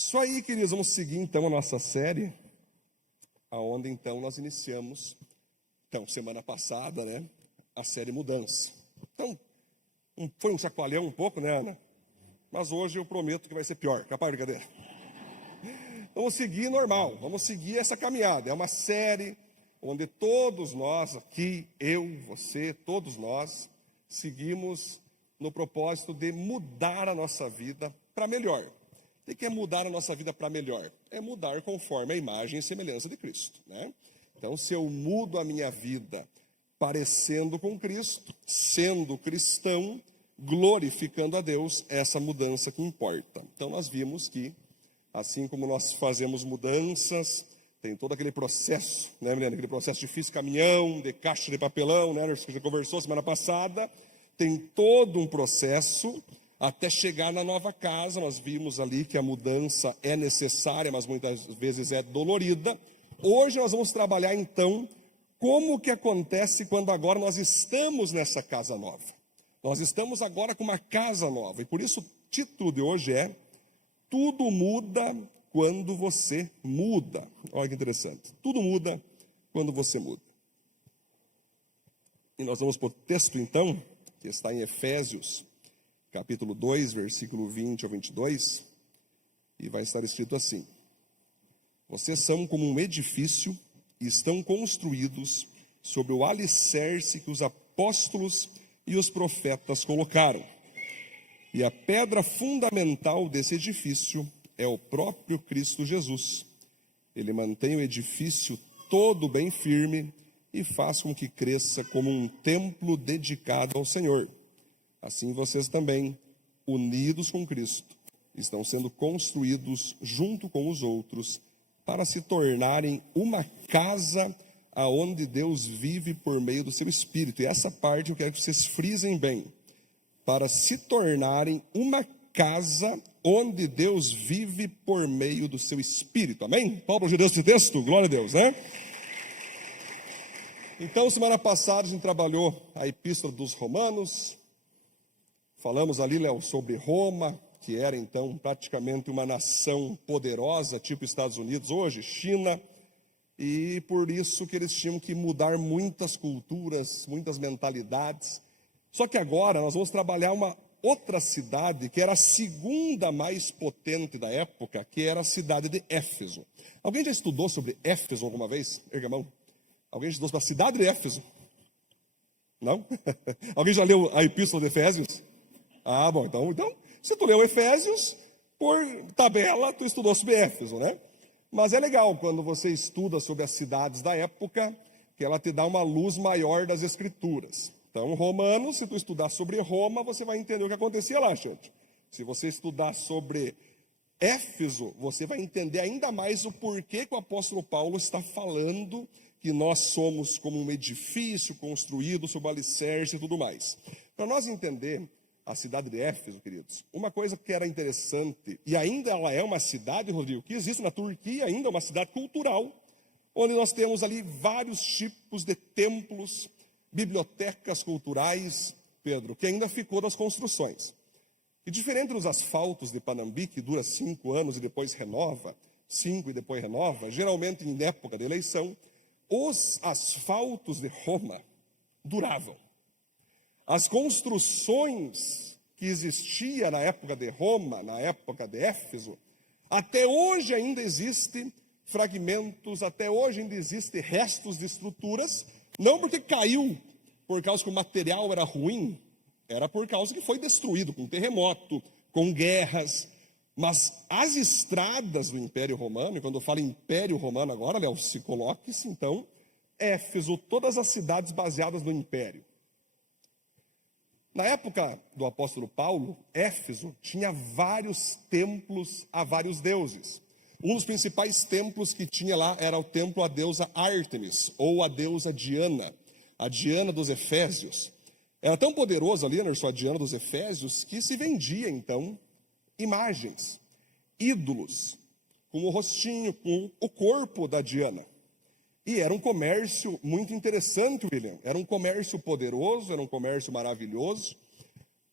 Isso aí, queridos, vamos seguir então a nossa série, aonde então nós iniciamos, semana passada, a série Mudança. Então, foi um chacoalhão um pouco, né, Ana? Mas hoje eu prometo que vai ser pior. Capaz de brincadeira? Vamos seguir normal, vamos seguir essa caminhada. É uma série onde todos nós aqui, eu, você, todos nós, seguimos no propósito de mudar a nossa vida para melhor. O que é mudar a nossa vida para melhor? É mudar conforme a imagem e semelhança de Cristo, né? Então, se eu mudo a minha vida parecendo com Cristo, sendo cristão, glorificando a Deus, essa mudança que importa. Então, nós vimos que, assim como nós fazemos mudanças, tem todo aquele processo, né, Milena? Aquele processo de fiz caminhão, de caixa de papelão, né? A gente já conversou semana passada. Tem todo um processo até chegar na nova casa. Nós vimos ali que a mudança é necessária, mas muitas vezes é dolorida. Hoje nós vamos trabalhar então como que acontece quando agora nós estamos nessa casa nova. Nós estamos agora com uma casa nova, e por isso o título de hoje é Tudo Muda Quando Você Muda. Olha que interessante, tudo muda quando você muda. E nós vamos para o texto então, que está em Efésios, capítulo 2, versículo 20 ao 22, e vai estar escrito assim: Vocês são como um edifício e estão construídos sobre o alicerce que os apóstolos e os profetas colocaram. E a pedra fundamental desse edifício é o próprio Cristo Jesus. Ele mantém o edifício todo bem firme e faz com que cresça como um templo dedicado ao Senhor. Assim vocês também, unidos com Cristo, estão sendo construídos junto com os outros para se tornarem uma casa aonde Deus vive por meio do seu Espírito. E essa parte eu quero que vocês frisem bem. Para se tornarem uma casa onde Deus vive por meio do seu Espírito. Amém? Paulo para esse texto? Glória a Deus, né? Então, semana passada a gente trabalhou a Epístola dos Romanos. Falamos ali, Léo, sobre Roma, que era então praticamente uma nação poderosa, tipo Estados Unidos hoje, China, e por isso que eles tinham que mudar muitas culturas, muitas mentalidades. Só que agora nós vamos trabalhar uma outra cidade, que era a segunda mais potente da época, que era a cidade de Éfeso. Alguém já estudou sobre Éfeso alguma vez? Erga a mão. Alguém já estudou sobre a cidade de Éfeso? Não? Alguém já leu a Epístola de Efésios? Ah, bom, então, se tu leu Efésios, por tabela, tu estudou sobre Éfeso, né? Mas é legal quando você estuda sobre as cidades da época, que ela te dá uma luz maior das Escrituras. Então, Romanos, se tu estudar sobre Roma, você vai entender o que acontecia lá, gente. Se você estudar sobre Éfeso, você vai entender ainda mais o porquê que o apóstolo Paulo está falando que nós somos como um edifício construído sobre o alicerce e tudo mais. Para nós entender a cidade de Éfeso, queridos, uma coisa que era interessante, e ainda ela é uma cidade, Rodrigo, que existe na Turquia, ainda uma cidade cultural, onde nós temos ali vários tipos de templos, bibliotecas culturais, Pedro, que ainda ficou das construções. E diferente dos asfaltos de Panambi, que dura 5 anos e depois renova, 5 e depois renova, geralmente em época de eleição, os asfaltos de Roma duravam. As construções que existiam na época de Roma, na época de Éfeso, até hoje ainda existem fragmentos, até hoje ainda existem restos de estruturas, não porque caiu por causa que o material era ruim, era por causa que foi destruído com terremoto, com guerras. Mas as estradas do Império Romano, e quando eu falo Império Romano agora, Léo, se coloque-se então, Éfeso, todas as cidades baseadas no Império. Na época do apóstolo Paulo, Éfeso tinha vários templos a vários deuses. Um dos principais templos que tinha lá era o templo à deusa Ártemis, ou a deusa Diana, a Diana dos Efésios. Era tão poderoso ali, Anderson, a Diana dos Efésios, que se vendia então imagens, ídolos, com o rostinho, com o corpo da Diana. E era um comércio muito interessante, William. Era um comércio poderoso, era um comércio maravilhoso.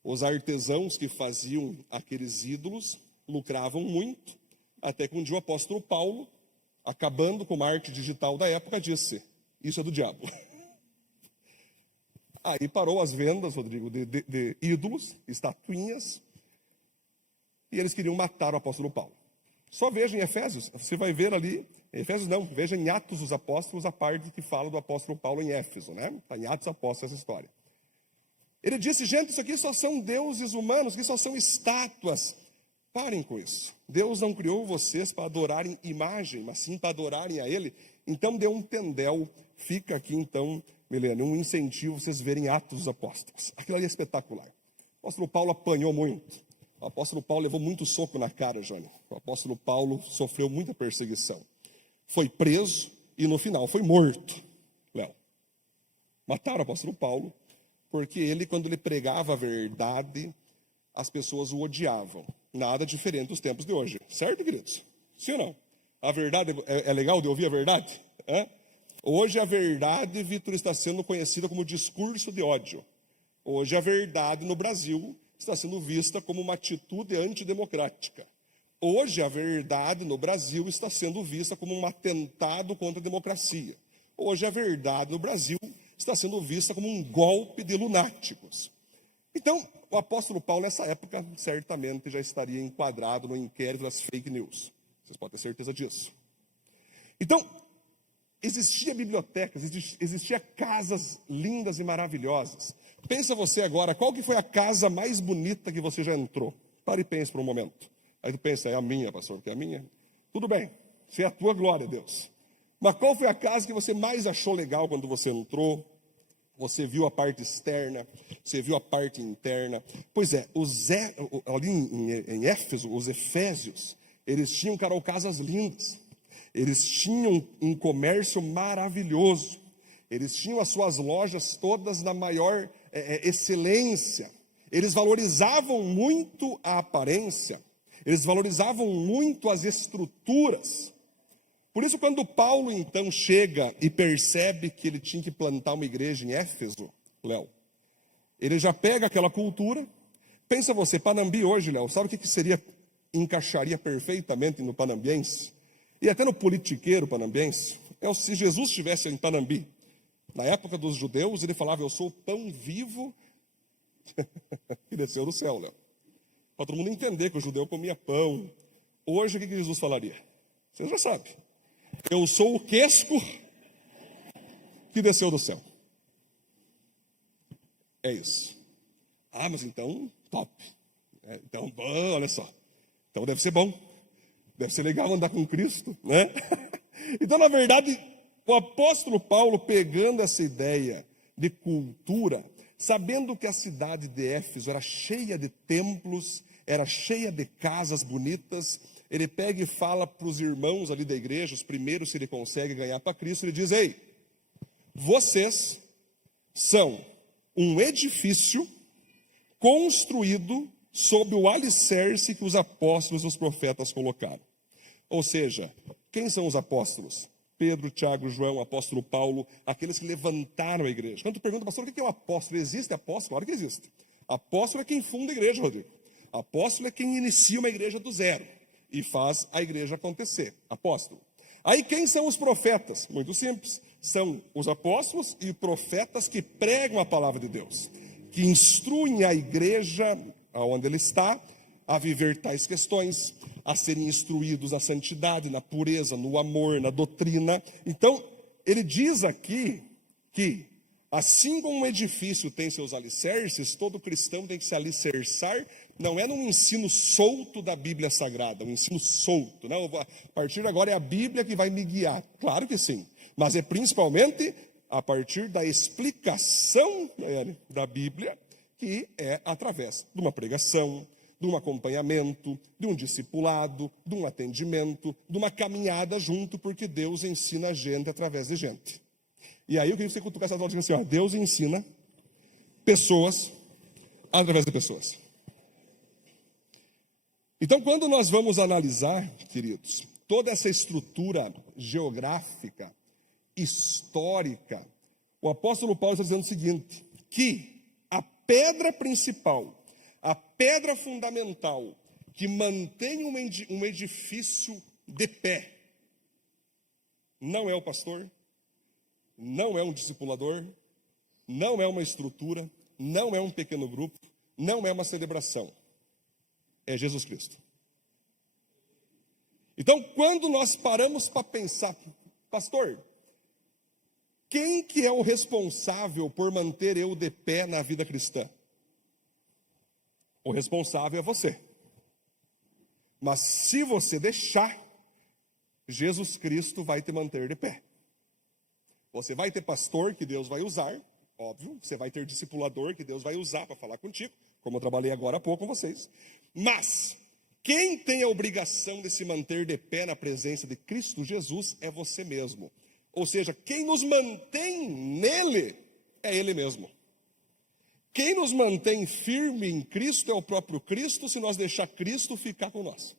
Os artesãos que faziam aqueles ídolos lucravam muito. Até que um dia o apóstolo Paulo, acabando com a arte digital da época, disse: isso é do diabo. Aí parou as vendas, Rodrigo, de ídolos, estatuinhas, e eles queriam matar o apóstolo Paulo. Só veja em Efésios, você vai ver ali, Efésios não, veja em Atos dos Apóstolos a parte que fala do apóstolo Paulo em Éfeso, né? Está em Atos Apóstolos essa história. Ele disse: gente, isso aqui só são deuses humanos, isso aqui só são estátuas. Parem com isso. Deus não criou vocês para adorarem imagem, mas sim para adorarem a Ele. Então dê um tendel, fica aqui então, Milênio, um incentivo vocês verem Atos dos Apóstolos. Aquilo ali é espetacular. O apóstolo Paulo apanhou muito. O apóstolo Paulo levou muito soco na cara, Jânio. O apóstolo Paulo sofreu muita perseguição. Foi preso e no final foi morto. Léo. Mataram o apóstolo Paulo porque ele, quando ele pregava a verdade, as pessoas o odiavam. Nada diferente dos tempos de hoje. Certo, queridos? Sim ou não? A verdade é legal de ouvir a verdade? Hoje a verdade, Vitor, está sendo conhecida como discurso de ódio. Hoje a verdade no Brasil está sendo vista como uma atitude antidemocrática. Hoje a verdade no Brasil está sendo vista como um atentado contra a democracia. Hoje a verdade no Brasil está sendo vista como um golpe de lunáticos. Então, o apóstolo Paulo, nessa época, certamente já estaria enquadrado no inquérito das fake news. Vocês podem ter certeza disso. Então, existia bibliotecas, existia casas lindas e maravilhosas. Pensa você agora, qual que foi a casa mais bonita que você já entrou? Pare e pense por um momento. Aí tu pensa: é a minha, pastor, que é a minha? Tudo bem, isso é a tua glória, Deus. Mas qual foi a casa que você mais achou legal quando você entrou? Você viu a parte externa, você viu a parte interna. Pois é, ali em Éfeso, os efésios, eles tinham, Carol, casas lindas. Eles tinham um comércio maravilhoso. Eles tinham as suas lojas todas na maior excelência. Eles valorizavam muito a aparência. Eles valorizavam muito as estruturas. Por isso, quando Paulo, então, chega e percebe que ele tinha que plantar uma igreja em Éfeso, Léo, ele já pega aquela cultura. Pensa você, Panambi hoje, Léo, sabe o que seria, encaixaria perfeitamente no panambiense? E até no politiqueiro panambiense? Se Jesus estivesse em Panambi, na época dos judeus, ele falava: eu sou o pão vivo que desceu do céu, Léo. Para todo mundo entender que o judeu comia pão. Hoje, o que Jesus falaria? Você já sabe. Eu sou o quesco que desceu do céu. É isso. Ah, mas então, top. Então, bom, olha só. Então deve ser bom. Deve ser legal andar com Cristo, né? Então, na verdade, o apóstolo Paulo, pegando essa ideia de cultura, sabendo que a cidade de Éfeso era cheia de templos, era cheia de casas bonitas, ele pega e fala para os irmãos ali da igreja, os primeiros se ele consegue ganhar para Cristo, ele diz: ei, vocês são um edifício construído sob o alicerce que os apóstolos e os profetas colocaram. Ou seja, quem são os apóstolos? Pedro, Tiago, João, apóstolo Paulo, aqueles que levantaram a igreja. Quando tu pergunta: pastor, o que é o apóstolo? Existe apóstolo? Claro que existe. Apóstolo é quem funda a igreja, Rodrigo. Apóstolo é quem inicia uma igreja do zero e faz a igreja acontecer. Apóstolo. Aí quem são os profetas? Muito simples. São os apóstolos e profetas que pregam a palavra de Deus, que instruem a igreja, aonde ele está, a viver tais questões, a serem instruídos na santidade, na pureza, no amor, na doutrina. Então, ele diz aqui que, assim como um edifício tem seus alicerces, todo cristão tem que se alicerçar, não é num ensino solto da Bíblia Sagrada, um ensino solto, não, a partir de agora é a Bíblia que vai me guiar. Claro que sim, mas é principalmente a partir da explicação da Bíblia, que é através de uma pregação, de um acompanhamento, de um discipulado, de um atendimento, de uma caminhada junto, porque Deus ensina a gente através de gente. E aí eu queria que você cutucar essa palavra assim: ó, Deus ensina pessoas através de pessoas. Então, quando nós vamos analisar, queridos, toda essa estrutura geográfica, histórica, o apóstolo Paulo está dizendo o seguinte: que a pedra principal, a pedra fundamental que mantém um edifício de pé não é o pastor, não é um discipulador, não é uma estrutura, não é um pequeno grupo, não é uma celebração. É Jesus Cristo. Então, quando nós paramos para pensar, pastor, quem que é o responsável por manter eu de pé na vida cristã? O responsável é você. Mas se você deixar, Jesus Cristo vai te manter de pé. Você vai ter pastor que Deus vai usar, óbvio. Você vai ter discipulador que Deus vai usar para falar contigo, como eu trabalhei agora há pouco com vocês. Mas quem tem a obrigação de se manter de pé na presença de Cristo Jesus é você mesmo. Ou seja, quem nos mantém nele é Ele mesmo. Quem nos mantém firme em Cristo é o próprio Cristo, se nós deixar Cristo ficar com nós.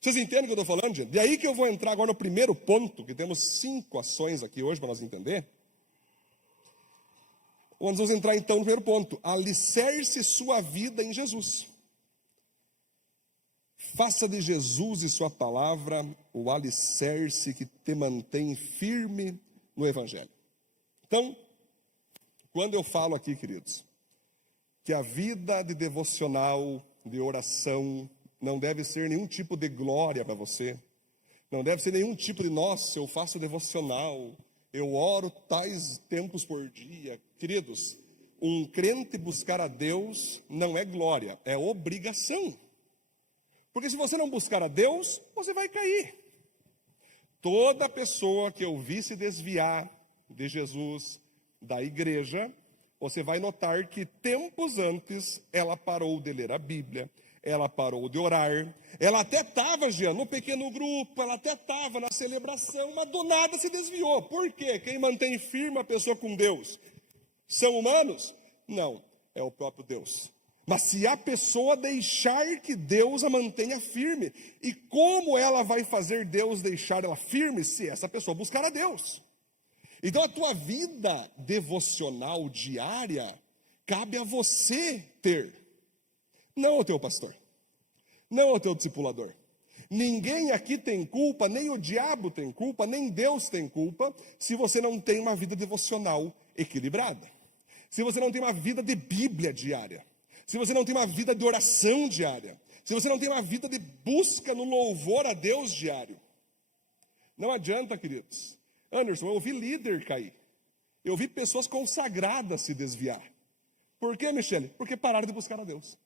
Vocês entendem o que eu estou falando, gente? E aí que eu vou entrar agora no primeiro ponto, que temos 5 ações aqui hoje para nós entender. Vamos entrar então no primeiro ponto. Alicerce sua vida em Jesus. Faça de Jesus e sua palavra o alicerce que te mantém firme no Evangelho. Então, quando eu falo aqui, queridos, que a vida de devocional, de oração, não deve ser nenhum tipo de glória para você, não deve ser nenhum tipo de, nossa, eu faço devocional, eu oro tais tempos por dia. Queridos, um crente buscar a Deus não é glória, é obrigação. Porque se você não buscar a Deus, você vai cair. Toda pessoa que eu vi se desviar de Jesus, da igreja, você vai notar que tempos antes ela parou de ler a Bíblia, ela parou de orar, ela até estava, Jean, no pequeno grupo, ela até estava na celebração, mas do nada se desviou. Por quê? Quem mantém firme a pessoa com Deus? São humanos? Não, é o próprio Deus. Mas se a pessoa deixar que Deus a mantenha firme, e como ela vai fazer Deus deixar ela firme? Se essa pessoa buscar a Deus. Então a tua vida devocional diária cabe a você ter, não ao teu pastor, não ao teu discipulador. Ninguém aqui tem culpa, nem o diabo tem culpa, nem Deus tem culpa, se você não tem uma vida devocional equilibrada, se você não tem uma vida de Bíblia diária, se você não tem uma vida de oração diária, se você não tem uma vida de busca no louvor a Deus diário. Não adianta, queridos. Anderson, eu ouvi líder cair. Eu vi pessoas consagradas se desviar. Por quê, Michele? Porque pararam de buscar a Deus.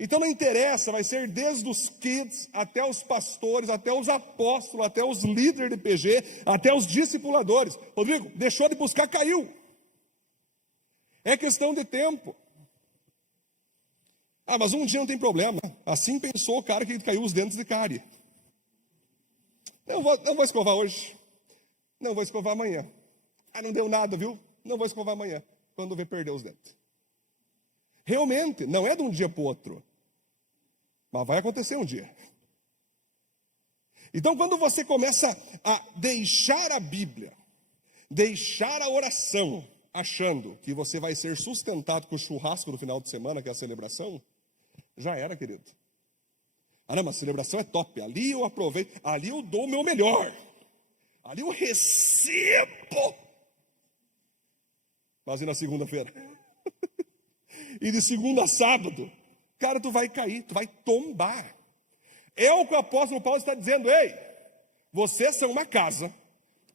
Então não interessa, vai ser desde os kids, até os pastores, até os apóstolos, até os líderes de PG, até os discipuladores. Rodrigo, deixou de buscar, caiu. É questão de tempo. Ah, mas um dia não tem problema. Assim pensou o cara que caiu os dentes de cárie. Não vou escovar hoje. Não vou escovar amanhã. Ah, não deu nada, viu? Não vou escovar amanhã. Quando vê, perdeu os dentes. Realmente, não é de um dia para o outro. Mas vai acontecer um dia. Então, quando você começa a deixar a Bíblia, deixar a oração, achando que você vai ser sustentado com o churrasco no final de semana, que é a celebração, já era, querido. Ah, não, mas a celebração é top. Ali eu aproveito, ali eu dou o meu melhor. Ali eu recebo. Mas e na segunda-feira? E de segunda a sábado? Cara, tu vai cair, tu vai tombar. É o que o apóstolo Paulo está dizendo. Ei, vocês são uma casa.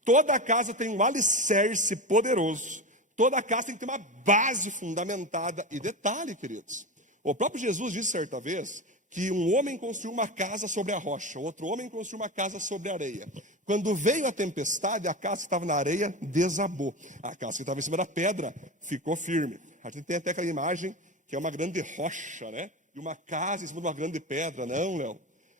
Toda casa tem um alicerce poderoso. Toda casa tem que ter uma base fundamentada. E detalhe, queridos. O próprio Jesus disse certa vez que um homem construiu uma casa sobre a rocha, outro homem construiu uma casa sobre a areia. Quando veio a tempestade, a casa que estava na areia desabou. A casa que estava em cima da pedra ficou firme. A gente tem até aquela imagem que é uma grande rocha, né? E uma casa em cima de uma grande pedra. Não, Léo.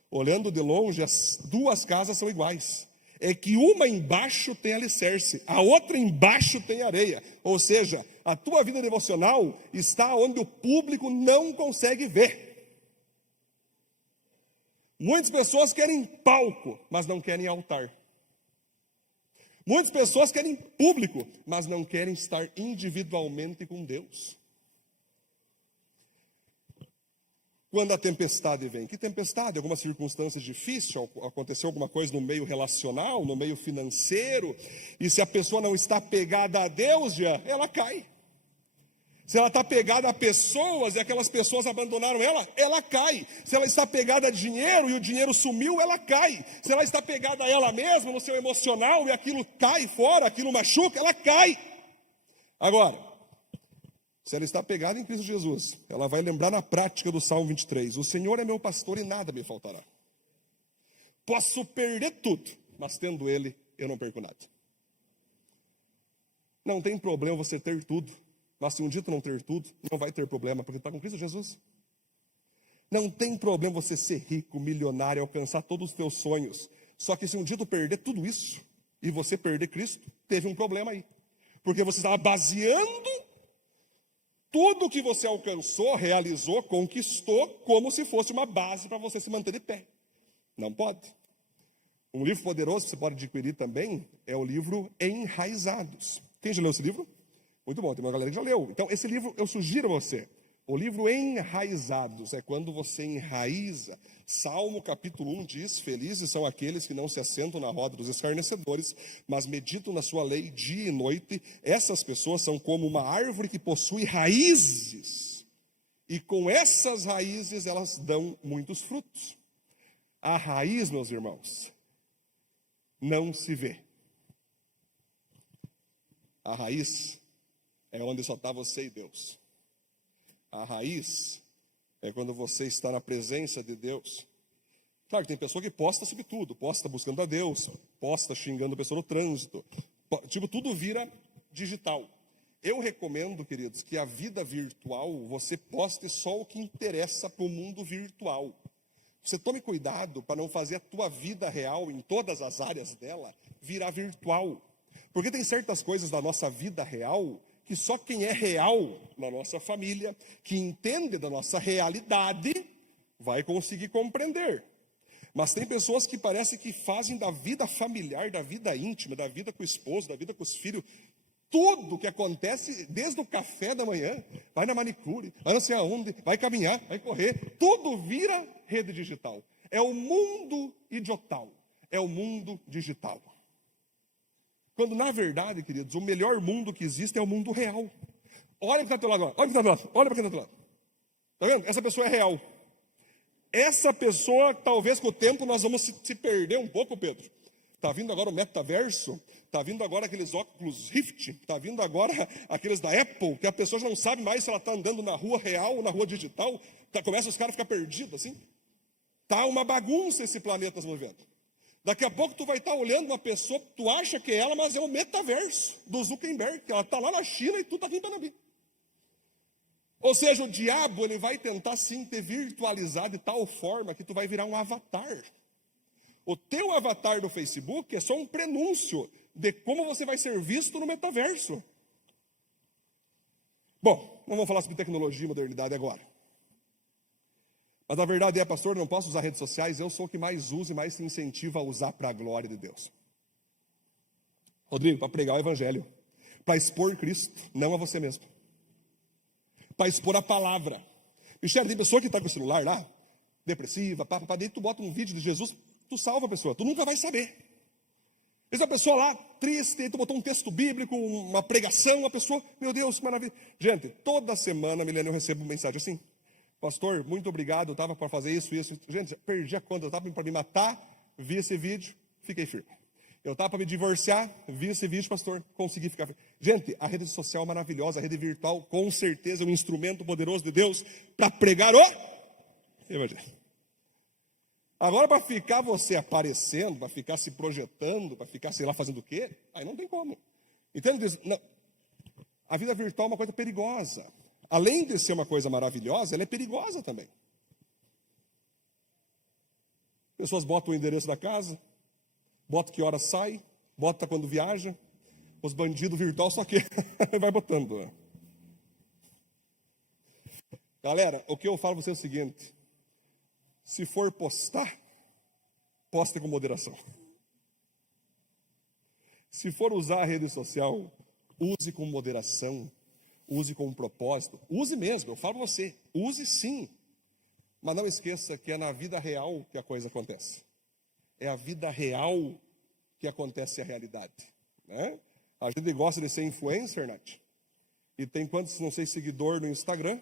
Olhando de longe, as duas casas são iguais. É que uma embaixo tem alicerce, a outra embaixo tem areia. Ou seja, a tua vida devocional está onde o público não consegue ver. Muitas pessoas querem palco, mas não querem altar. Muitas pessoas querem público, mas não querem estar individualmente com Deus. Quando a tempestade vem, que tempestade? Alguma circunstância difícil, aconteceu alguma coisa no meio relacional, no meio financeiro, e se a pessoa não está pegada a Deus, já, ela cai. Se ela está pegada a pessoas e aquelas pessoas abandonaram ela, ela cai. Se ela está pegada a dinheiro e o dinheiro sumiu, ela cai. Se ela está pegada a ela mesma, no seu emocional, e aquilo cai fora, aquilo machuca, ela cai. Agora, se ela está pegada em Cristo Jesus, ela vai lembrar na prática do Salmo 23, o Senhor é meu pastor e nada me faltará. Posso perder tudo, mas tendo Ele, eu não perco nada. Não tem problema você ter tudo, mas se um dia tu não ter tudo, não vai ter problema, porque está com Cristo Jesus. Não tem problema você ser rico, milionário, alcançar todos os teus sonhos. Só que se um dia tu perder tudo isso, e você perder Cristo, teve um problema aí. Porque você estava baseando tudo que você alcançou, realizou, conquistou, como se fosse uma base para você se manter de pé. Não pode. Um livro poderoso que você pode adquirir também é o livro Enraizados. Quem já leu esse livro? Muito bom, tem uma galera que já leu. Então, esse livro eu sugiro a você. O livro Enraizados é quando você enraiza. Salmo capítulo 1 diz, felizes são aqueles que não se assentam na roda dos escarnecedores, mas meditam na sua lei dia e noite. Essas pessoas são como uma árvore que possui raízes. E com essas raízes elas dão muitos frutos. A raiz, meus irmãos, não se vê. A raiz é onde só está você e Deus. A raiz é quando você está na presença de Deus. Claro que tem pessoa que posta sobre tudo, posta buscando a Deus, posta xingando a pessoa no trânsito, tipo, tudo vira digital. Eu recomendo, queridos, que a vida virtual, você poste só o que interessa para o mundo virtual. Você tome cuidado para não fazer a tua vida real, em todas as áreas dela, virar virtual. Porque tem certas coisas da nossa vida real que só quem é real na nossa família, que entende da nossa realidade, vai conseguir compreender. Mas tem pessoas que parece que fazem da vida familiar, da vida íntima, da vida com o esposo, da vida com os filhos, tudo que acontece desde o café da manhã, vai na manicure, vai não sei aonde, vai caminhar, vai correr, tudo vira rede digital. É o mundo idiotal, é o mundo digital. Quando, na verdade, queridos, o melhor mundo que existe é o mundo real. Olha para o que está do teu lado agora. Olha para o que está do lado. Olha para quem está do lado. Está vendo? Essa pessoa é real. Essa pessoa, talvez com o tempo, nós vamos se perder um pouco, Pedro. Está vindo agora o metaverso. Está vindo agora aqueles óculos Rift. Está vindo agora aqueles da Apple, que a pessoa já não sabe mais se ela está andando na rua real ou na rua digital. Começa os caras a ficar perdidos, assim. Está uma bagunça esse planeta, nós vamos vendo. Daqui a pouco tu vai estar olhando uma pessoa, tu acha que é ela, mas é o metaverso do Zuckerberg, que ela está lá na China e tu está aqui em Panambi. Ou seja, o diabo ele vai tentar sim te virtualizar de tal forma que tu vai virar um avatar. O teu avatar do Facebook é só um prenúncio de como você vai ser visto no metaverso. Bom, não vamos falar sobre tecnologia e modernidade agora. Mas a verdade é, pastor, não posso usar redes sociais, eu sou o que mais usa e mais se incentiva a usar para a glória de Deus. Rodrigo, para pregar o evangelho, para expor Cristo, não a você mesmo. Para expor a palavra. Michele, tem pessoa que está com o celular lá, depressiva, daí tu bota um vídeo de Jesus, tu salva a pessoa, tu nunca vai saber. Essa pessoa lá, triste, tu botou um texto bíblico, uma pregação, a pessoa, meu Deus, que maravilha. Gente, toda semana, Milene, eu recebo uma mensagem assim, pastor, muito obrigado, eu estava para fazer isso. Gente, perdi a conta, eu estava para me matar, vi esse vídeo, fiquei firme. Eu estava para me divorciar, vi esse vídeo, pastor, consegui ficar firme. Gente, a rede social é maravilhosa, a rede virtual, com certeza, é um instrumento poderoso de Deus para pregar o evangelho. Agora, para ficar você aparecendo, para ficar se projetando, para ficar, sei lá, fazendo o quê, aí não tem como. Entende? A vida virtual é uma coisa perigosa. Além de ser uma coisa maravilhosa, ela é perigosa também. Pessoas botam o endereço da casa, botam que hora sai, botam quando viaja. Os bandidos virtual só que vai botando. Galera, o que eu falo para você é o seguinte: se for postar, poste com moderação. Se for usar a rede social, use com moderação. Use com um propósito, use mesmo, eu falo para você, use sim. Mas não esqueça que é na vida real que a coisa acontece. É a vida real que acontece a realidade, né? A gente gosta de ser influencer, Nath, e tem quantos, não sei, seguidor no Instagram,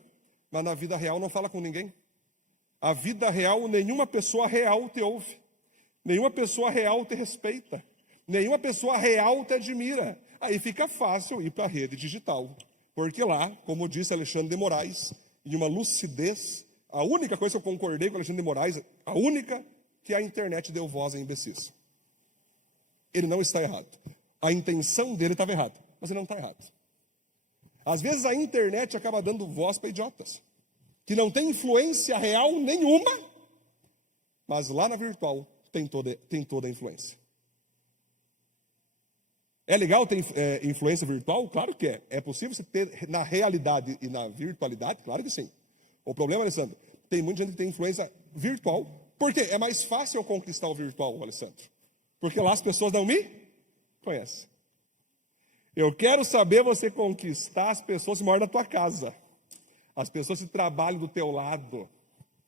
mas na vida real não fala com ninguém. A vida real, nenhuma pessoa real te ouve, nenhuma pessoa real te respeita, nenhuma pessoa real te admira. Aí fica fácil ir para a rede digital, porque lá, como disse Alexandre de Moraes, em uma lucidez, a única coisa que eu concordei com Alexandre de Moraes, a única, que a internet deu voz a imbecis. Ele não está errado. A intenção dele estava errada, mas ele não está errado. Às vezes a internet acaba dando voz para idiotas, que não tem influência real nenhuma, mas lá na virtual tem toda a influência. É legal ter influência virtual? Claro que é. É possível você ter na realidade e na virtualidade? Claro que sim. O problema, Alessandro, tem muita gente que tem influência virtual. Por quê? É mais fácil eu conquistar o virtual, Alessandro. Porque lá as pessoas não me conhecem. Eu quero saber você conquistar as pessoas que moram na tua casa. As pessoas que trabalham do teu lado.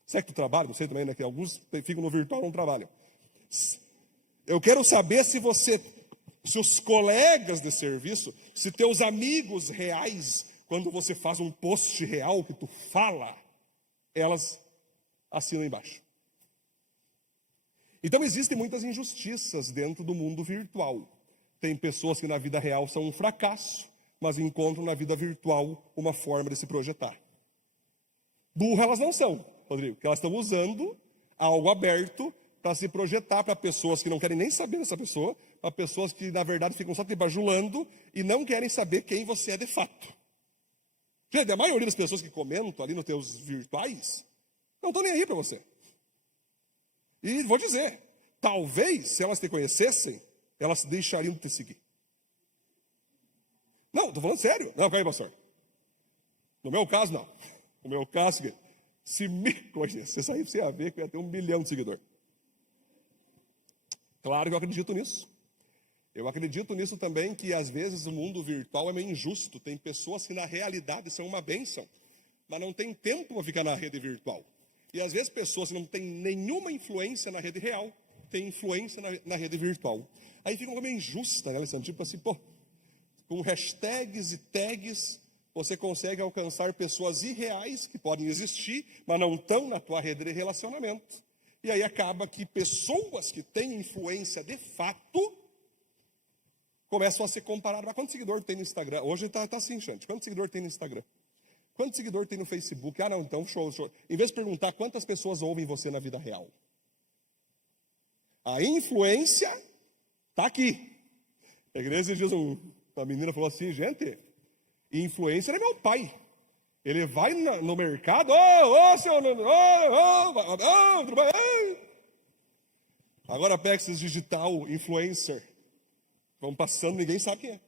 Será que tu trabalha? Não sei também, né? Que alguns ficam no virtual e não trabalham. Eu quero saber se os colegas de serviço, se teus amigos reais, quando você faz um post real que tu fala, elas assinam embaixo. Então existem muitas injustiças dentro do mundo virtual. Tem pessoas que na vida real são um fracasso, mas encontram na vida virtual uma forma de se projetar. Burra elas não são, Rodrigo, porque elas estão usando algo aberto para se projetar para pessoas que não querem nem saber dessa pessoa, para pessoas que na verdade ficam só te bajulando e não querem saber quem você é de fato. Gente, a maioria das pessoas que comentam ali nos teus virtuais não estão nem aí para você. E vou dizer, talvez se elas te conhecessem, elas deixariam de te seguir. Não, estou falando sério. Não, calma aí, pastor. No meu caso, não. No meu caso, se me conhecesse, aí você ia ver que eu ia ter 1 milhão de seguidores. Claro que eu acredito nisso. Eu acredito nisso também, que às vezes o mundo virtual é meio injusto. Tem pessoas que na realidade são uma bênção, mas não tem tempo para ficar na rede virtual. E às vezes pessoas que não têm nenhuma influência na rede real, têm influência na rede virtual. Aí fica uma coisa meio injusta, né, Alessandro? Tipo assim, pô, com hashtags e tags, você consegue alcançar pessoas irreais que podem existir, mas não estão na tua rede de relacionamento. E aí acaba que pessoas que têm influência de fato começam a ser comparadas. Mas quantos seguidores tem no Instagram? Hoje está assim, gente. Quantos seguidores tem no Instagram? Quantos seguidores tem no Facebook? Ah, não, então, show. Em vez de perguntar quantas pessoas ouvem você na vida real. A influência está aqui. A igreja diz, uma menina falou assim, gente, influencer é meu pai. Ele vai no mercado, tudo bem? Agora pega esses digital influencer. Vão passando, ninguém sabe quem é.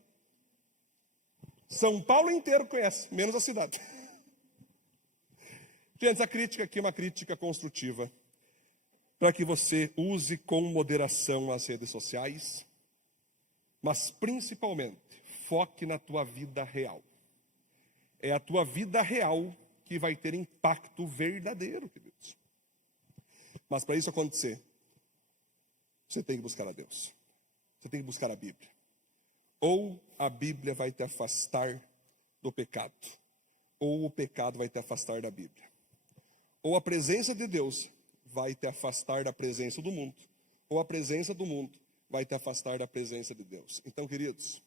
São Paulo inteiro conhece, menos a cidade. Gente, essa crítica aqui é uma crítica construtiva, para que você use com moderação as redes sociais, mas principalmente foque na tua vida real. É a tua vida real que vai ter impacto verdadeiro, queridos. Mas para isso acontecer, você tem que buscar a Deus. Você tem que buscar a Bíblia. Ou a Bíblia vai te afastar do pecado, ou o pecado vai te afastar da Bíblia. Ou a presença de Deus vai te afastar da presença do mundo, ou a presença do mundo vai te afastar da presença de Deus. Então, queridos,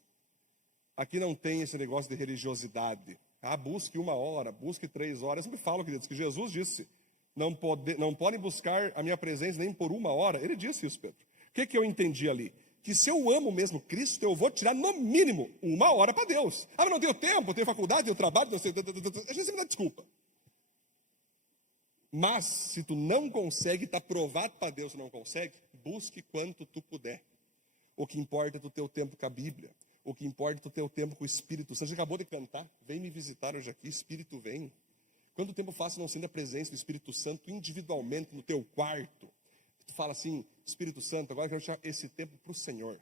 aqui não tem esse negócio de religiosidade. Busque 1 hora, busque 3 horas. Eu sempre falo, queridos, que Jesus disse, não podem buscar a minha presença nem por 1 hora. Ele disse isso, Pedro. O que eu entendi ali? Que se eu amo mesmo Cristo, eu vou tirar no mínimo 1 hora para Deus. Mas não tenho tempo, tenho faculdade, tenho trabalho, a gente sempre dá desculpa. Mas, se tu não consegue, está provado para Deus que não consegue, busque quanto tu puder. O que importa é o teu tempo com a Bíblia. O que importa é o teu tempo com o Espírito. Você acabou de cantar, vem me visitar hoje aqui, Espírito vem. Quanto tempo faz não sendo a presença do Espírito Santo individualmente no teu quarto? Tu fala assim, Espírito Santo, agora eu quero deixar esse tempo para o Senhor.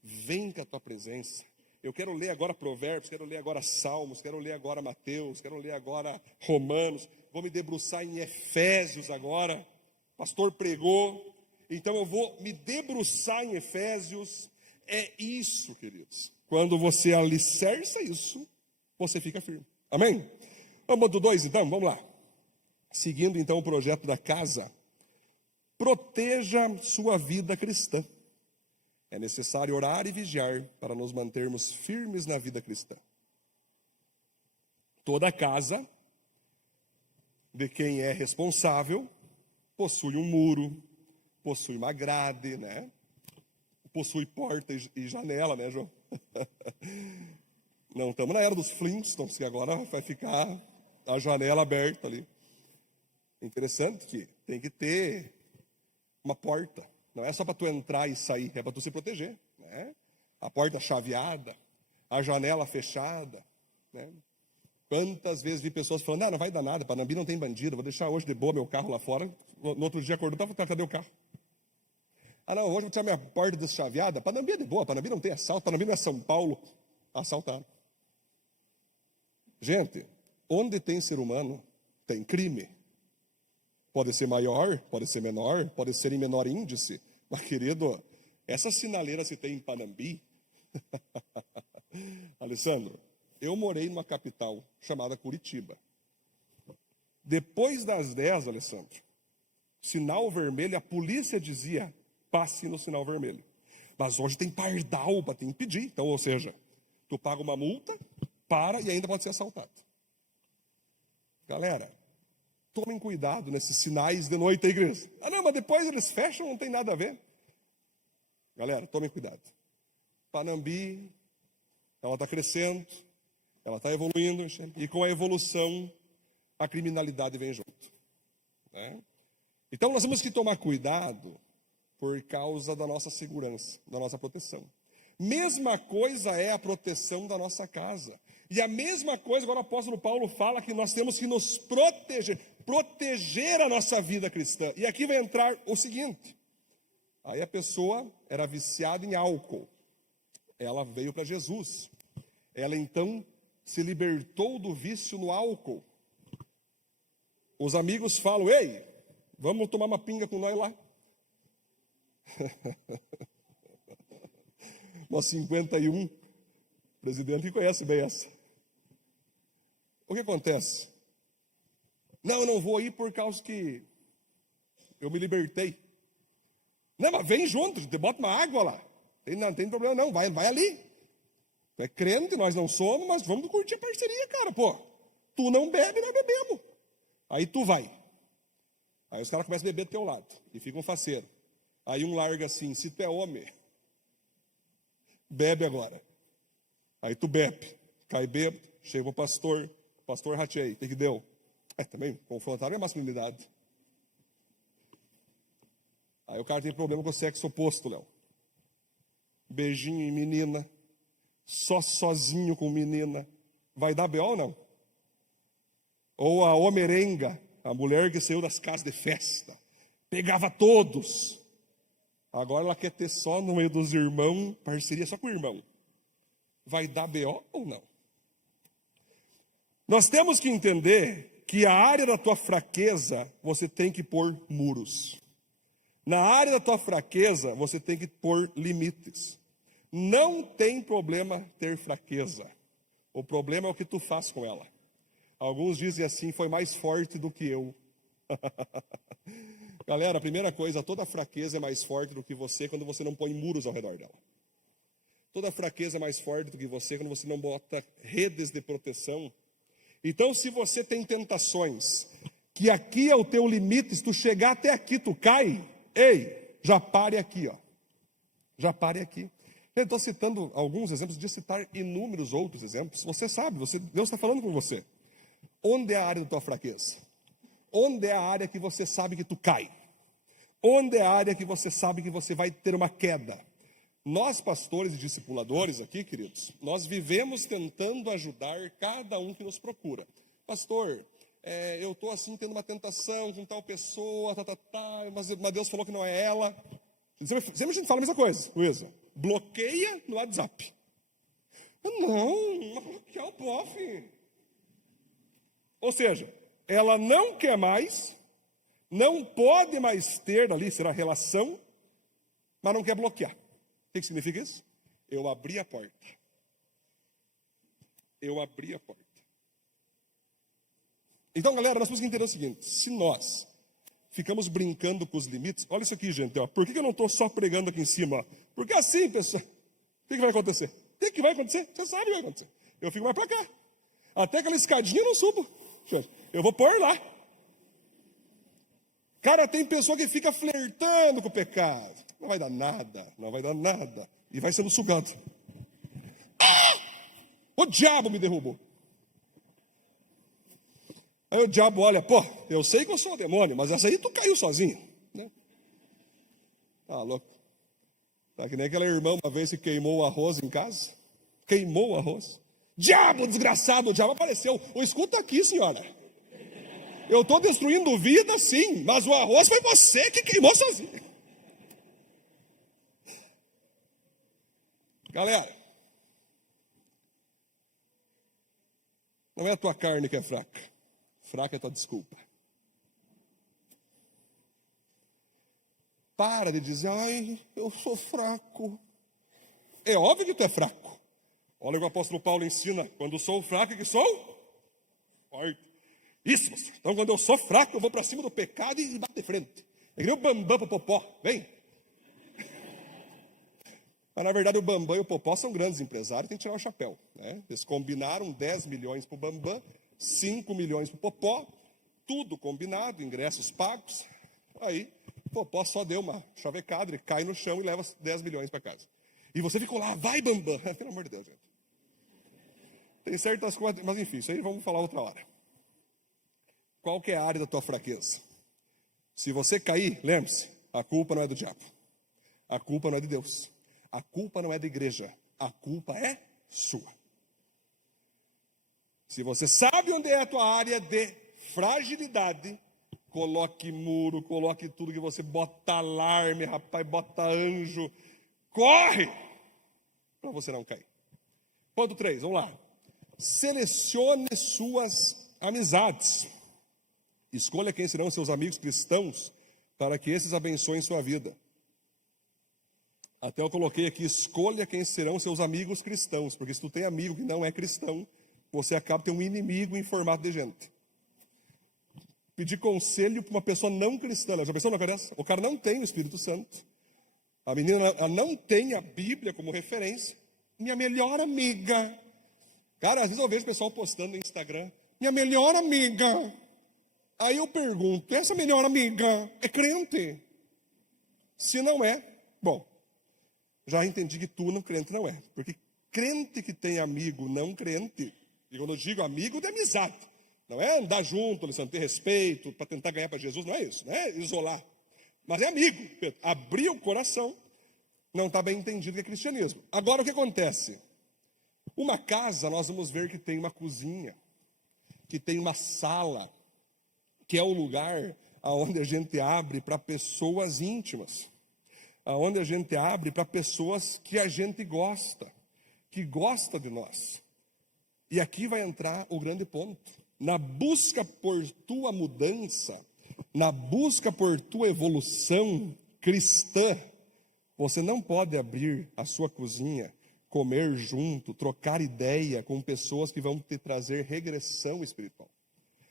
Vem com a tua presença. Eu quero ler agora Provérbios, quero ler agora Salmos, quero ler agora Mateus, quero ler agora Romanos. vou me debruçar em Efésios agora. O pastor pregou, então eu vou me debruçar em Efésios. É isso, queridos. Quando você alicerça isso, você fica firme. Amém? Vamos do 2 então, vamos lá. Seguindo então o projeto da casa, proteja sua vida cristã. É necessário orar e vigiar para nos mantermos firmes na vida cristã. Toda casa de quem é responsável possui um muro, possui uma grade, né? Possui porta e janela, né, João? Não estamos na era dos Flintstones, que agora vai ficar a janela aberta ali. Interessante que tem que ter uma porta. Não é só para tu entrar e sair, é para tu se proteger, né? A porta chaveada, a janela fechada, né? Quantas vezes vi pessoas falando, não vai dar nada, Panambi não tem bandido, vou deixar hoje de boa meu carro lá fora. No outro dia acordou, cadê o carro? Não, hoje vou tirar minha porta deschaveada. Panambi é de boa, Panambi não tem assalto, Panambi não é São Paulo. Assaltaram. Gente, onde tem ser humano, tem crime. Pode ser maior, pode ser menor, pode ser em menor índice. Mas, querido, essa sinaleira se tem em Panambi. Alessandro, eu morei numa capital chamada Curitiba. Depois das 10, Alessandro, sinal vermelho, a polícia dizia, passe no sinal vermelho. Mas hoje tem pardal para te impedir. Então, ou seja, tu paga uma multa, para e ainda pode ser assaltado. Galera, tomem cuidado nesses sinais de noite, igreja. Não, mas depois eles fecham, não tem nada a ver. Galera, tomem cuidado. Panambi, ela está crescendo, ela está evoluindo, e com a evolução, a criminalidade vem junto, né? Então, nós temos que tomar cuidado por causa da nossa segurança, da nossa proteção. Mesma coisa é a proteção da nossa casa. E a mesma coisa, agora o apóstolo Paulo fala que nós temos que nos proteger a nossa vida cristã. E aqui vai entrar o seguinte, aí a pessoa era viciada em álcool, ela veio para Jesus, ela então se libertou do vício no álcool. Os amigos falam, ei, vamos tomar uma pinga com nós lá. Nós 51, o presidente conhece bem essa. O que acontece? Não, eu não vou ir por causa que eu me libertei. Não, mas vem junto, te bota uma água lá. Não tem problema não, vai ali. Tu é crente, nós não somos, mas vamos curtir a parceria, cara, pô. Tu não bebe, nós bebemos. Aí tu vai. Aí os caras começam a beber do teu lado e ficam faceiro. Aí um larga assim, se tu é homem, bebe agora. Aí tu bebe, cai bêbado, chega o pastor ratei, o que deu? Também confrontaram a masculinidade. Aí o cara tem problema com o sexo oposto, Léo. Beijinho em menina, sozinho com menina, vai dar B.O. ou não? Ou a homerenga, a mulher que saiu das casas de festa, pegava todos. Agora ela quer ter só no meio dos irmãos, parceria só com o irmão. Vai dar B.O. ou não? Nós temos que entender que a área da tua fraqueza, você tem que pôr muros. Na área da tua fraqueza, você tem que pôr limites. Não tem problema ter fraqueza. O problema é o que tu faz com ela. Alguns dizem assim, foi mais forte do que eu. Galera, a primeira coisa, toda fraqueza é mais forte do que você quando você não põe muros ao redor dela. Toda fraqueza é mais forte do que você quando você não bota redes de proteção. Então, se você tem tentações, que aqui é o teu limite, se tu chegar até aqui, tu cai, ei, já pare aqui, ó. Já pare aqui. Eu estou citando alguns exemplos, de citar inúmeros outros exemplos. Você sabe, Deus está falando com você. Onde é a área da tua fraqueza? Onde é a área que você sabe que tu cai? Onde é a área que você sabe que você vai ter uma queda? Nós, pastores e discipuladores aqui, queridos, nós vivemos tentando ajudar cada um que nos procura. Pastor, eu estou assim tendo uma tentação com tal pessoa, mas Deus falou que não é ela. Sempre a gente fala a mesma coisa, Luísa. Bloqueia no WhatsApp. Não, bloquear o prof. Ou seja, ela não quer mais, não pode mais ter ali, será relação, mas não quer bloquear. O que significa isso? Eu abri a porta. Eu abri a porta. Então, galera, nós temos que entender o seguinte: se nós ficamos brincando com os limites, olha isso aqui, gente, ó. Por que eu não estou só pregando aqui em cima? Ó? Porque assim, pessoal, o que vai acontecer? O que vai acontecer? Você sabe o que vai acontecer. Eu fico mais para cá. Até aquela escadinha eu não subo. Eu vou pôr lá. Cara, tem pessoa que fica flertando com o pecado. Não vai dar nada, não vai dar nada. E vai sendo sugado. Ah! O diabo me derrubou. Aí o diabo olha, pô, eu sei que eu sou o demônio, mas essa aí tu caiu sozinho. Né? Tá louco. Tá que nem aquela irmã uma vez que queimou o arroz em casa. Queimou o arroz. Diabo desgraçado, o diabo apareceu. Escuta aqui, senhora. Eu estou destruindo vida, sim, mas o arroz foi você que queimou sozinho. Galera, não é a tua carne que é fraca. Fraca é a tua desculpa. Para de dizer, ai, eu sou fraco. É óbvio que tu é fraco. Olha o que o apóstolo Paulo ensina. Quando sou fraco, que sou forte. Isso, pastor. Então, quando eu sou fraco, eu vou para cima do pecado e bato de frente. É que nem o Bambam para o Popó. Vem. Mas, na verdade, o Bambam e o Popó são grandes empresários, tem que tirar o chapéu. Né? Eles combinaram 10 milhões para o Bambam, 5 milhões para o Popó, tudo combinado, ingressos pagos. Aí, o Popó só deu uma chavecada, ele cai no chão e leva 10 milhões para casa. E você ficou lá, vai Bambam. Pelo amor de Deus, gente. Tem certas coisas, mas enfim, isso aí vamos falar outra hora. Qual que é a área da tua fraqueza? Se você cair, lembre-se, a culpa não é do diabo. A culpa não é de Deus. A culpa não é da igreja. A culpa é sua. Se você sabe onde é a tua área de fragilidade, coloque muro, coloque tudo que você bota alarme, rapaz, bota anjo. Corre! Para você não cair. Ponto 3, vamos lá. Selecione suas amizades. Escolha quem serão seus amigos cristãos para que esses abençoem sua vida. Até eu coloquei aqui, escolha quem serão seus amigos cristãos, porque se tu tem amigo que não é cristão, você acaba tendo um inimigo em formato de gente. Pedir conselho para uma pessoa não cristã, já pensou na cara dessa? O cara não tem o Espírito Santo, a menina ela não tem a Bíblia como referência, minha melhor amiga. Cara, às vezes eu vejo o pessoal postando no Instagram, minha melhor amiga. Aí eu pergunto, essa melhor amiga é crente? Se não é, bom, já entendi que tu não crente não é. Porque crente que tem amigo não crente, e quando eu digo amigo, de amizade. Não é andar junto, ter respeito, para tentar ganhar para Jesus, não é isso, não é isolar. Mas é amigo, abrir o coração, não está bem entendido que é cristianismo. Agora o que acontece? Uma casa, nós vamos ver que tem uma cozinha, que tem uma sala, que é o lugar onde a gente abre para pessoas íntimas, onde a gente abre para pessoas que a gente gosta, que gosta de nós. E aqui vai entrar o grande ponto. Na busca por tua mudança, na busca por tua evolução cristã, você não pode abrir a sua cozinha, comer junto, trocar ideia com pessoas que vão te trazer regressão espiritual.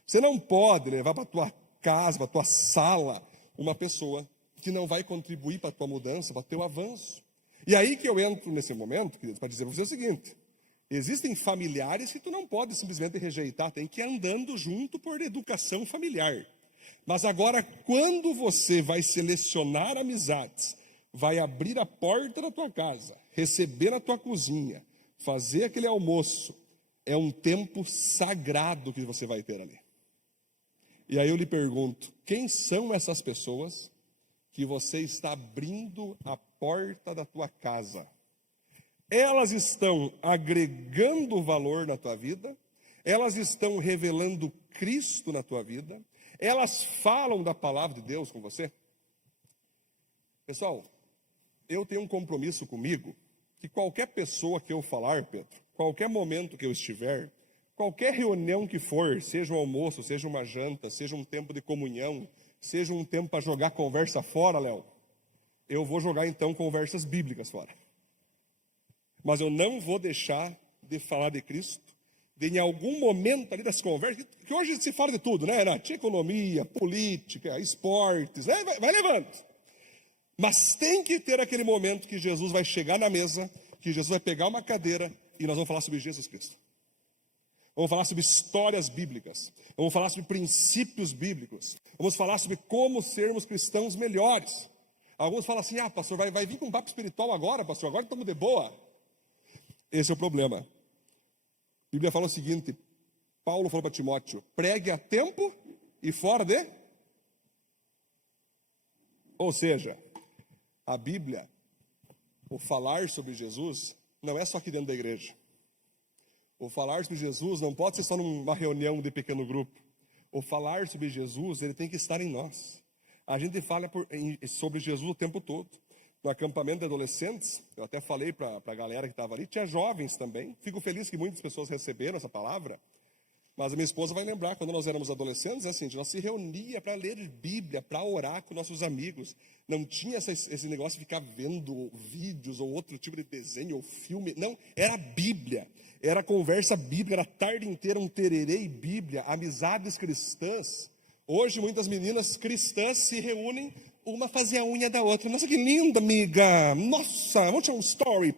Você não pode levar para a tua casa, para a tua sala, uma pessoa que não vai contribuir para a tua mudança, para o teu avanço. E aí que eu entro nesse momento, queridos, para dizer para você o seguinte: existem familiares que tu não pode simplesmente rejeitar, tem que ir andando junto por educação familiar. Mas agora, quando você vai selecionar amizades, vai abrir a porta da tua casa, receber na tua cozinha, fazer aquele almoço, é um tempo sagrado que você vai ter ali. E aí eu lhe pergunto, quem são essas pessoas que você está abrindo a porta da tua casa? Elas estão agregando valor na tua vida? Elas estão revelando Cristo na tua vida? Elas falam da palavra de Deus com você? Pessoal, eu tenho um compromisso comigo, que qualquer pessoa que eu falar, Pedro, qualquer momento que eu estiver, qualquer reunião que for, seja um almoço, seja uma janta, seja um tempo de comunhão, seja um tempo para jogar conversa fora, Léo, eu vou jogar então conversas bíblicas fora. Mas eu não vou deixar de falar de Cristo, de em algum momento ali das conversas, que hoje se fala de tudo, né, Renato? Economia, política, esportes, né? Vai levando. Mas tem que ter aquele momento que Jesus vai chegar na mesa, que Jesus vai pegar uma cadeira e nós vamos falar sobre Jesus Cristo. Vamos falar sobre histórias bíblicas, vamos falar sobre princípios bíblicos, vamos falar sobre como sermos cristãos melhores. Alguns falam assim, pastor, vai vir com um papo espiritual agora, pastor, agora estamos de boa. Esse é o problema. A Bíblia fala o seguinte, Paulo falou para Timóteo, pregue a tempo e fora de... Ou seja, a Bíblia, o falar sobre Jesus, não é só aqui dentro da igreja. O falar sobre Jesus não pode ser só numa reunião de pequeno grupo. O falar sobre Jesus, ele tem que estar em nós. A gente fala sobre Jesus o tempo todo. No acampamento de adolescentes, eu até falei para a galera que estava ali, tinha jovens também. Fico feliz que muitas pessoas receberam essa palavra. Mas a minha esposa vai lembrar, quando nós éramos adolescentes, assim, nós se reunia para ler Bíblia, para orar com nossos amigos. Não tinha esse negócio de ficar vendo vídeos ou outro tipo de desenho ou filme. Não, era Bíblia. Era conversa bíblica, era a tarde inteira um tererê e Bíblia, amizades cristãs. Hoje muitas meninas cristãs se reúnem, uma fazia a unha da outra. Nossa, que linda, amiga. Nossa, vamos tirar um story.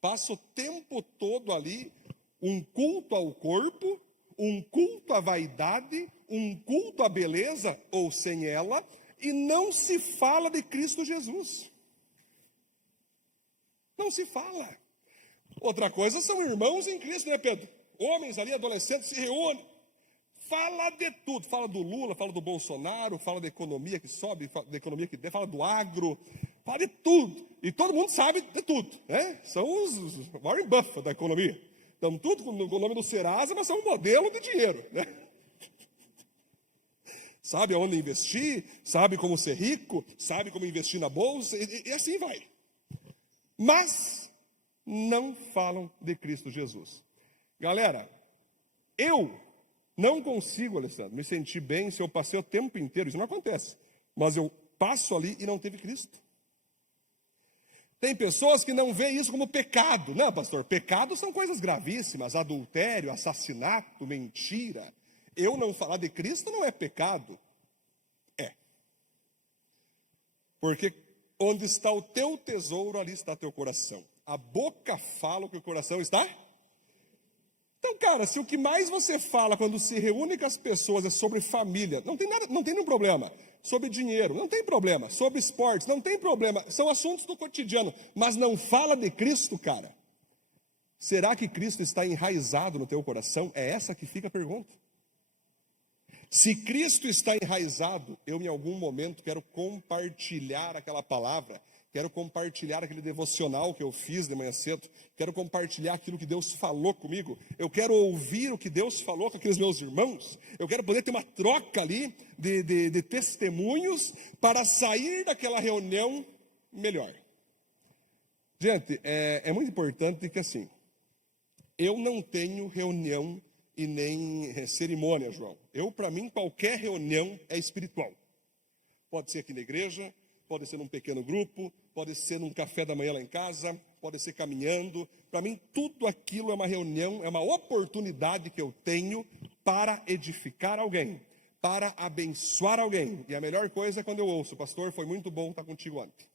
Passa o tempo todo ali, um culto ao corpo, um culto à vaidade, um culto à beleza, ou sem ela, e não se fala de Cristo Jesus. Não se fala. Outra coisa são irmãos em Cristo, né, Pedro? Homens ali, adolescentes, se reúnem. Fala de tudo. Fala do Lula, fala do Bolsonaro, fala da economia que sobe, fala da economia que desce, fala do agro, fala de tudo. E todo mundo sabe de tudo, né? São os Warren Buffett da economia. Estão tudo com o nome do Serasa, mas são um modelo de dinheiro, né? Sabe aonde investir, sabe como ser rico, sabe como investir na bolsa, e assim vai. Mas não falam de Cristo Jesus. Galera, eu não consigo, Alessandro, me sentir bem se eu passei o tempo inteiro, isso não acontece, mas eu passo ali e não teve Cristo. Tem pessoas que não veem isso como pecado. Não, pastor, pecado são coisas gravíssimas, adultério, assassinato, mentira. Eu não falar de Cristo não é pecado. É. Porque onde está o teu tesouro, ali está teu coração. A boca fala o que o coração está. Então, cara, se o que mais você fala quando se reúne com as pessoas é sobre família, não tem nada, não tem nenhum problema. Sobre dinheiro, não tem problema. Sobre esportes, não tem problema. São assuntos do cotidiano, mas não fala de Cristo, cara. Será que Cristo está enraizado no teu coração? É essa que fica a pergunta. Se Cristo está enraizado, eu em algum momento quero compartilhar aquela palavra, quero compartilhar aquele devocional que eu fiz de manhã cedo, quero compartilhar aquilo que Deus falou comigo, eu quero ouvir o que Deus falou com aqueles meus irmãos, eu quero poder ter uma troca ali de testemunhos para sair daquela reunião melhor. Gente, é muito importante que assim, eu não tenho reunião e nem cerimônia, João. Para mim, qualquer reunião é espiritual. Pode ser aqui na igreja, pode ser num pequeno grupo, pode ser num café da manhã lá em casa, pode ser caminhando. Para mim, tudo aquilo é uma reunião, é uma oportunidade que eu tenho para edificar alguém, para abençoar alguém. E a melhor coisa é quando eu ouço, pastor, foi muito bom estar contigo ontem.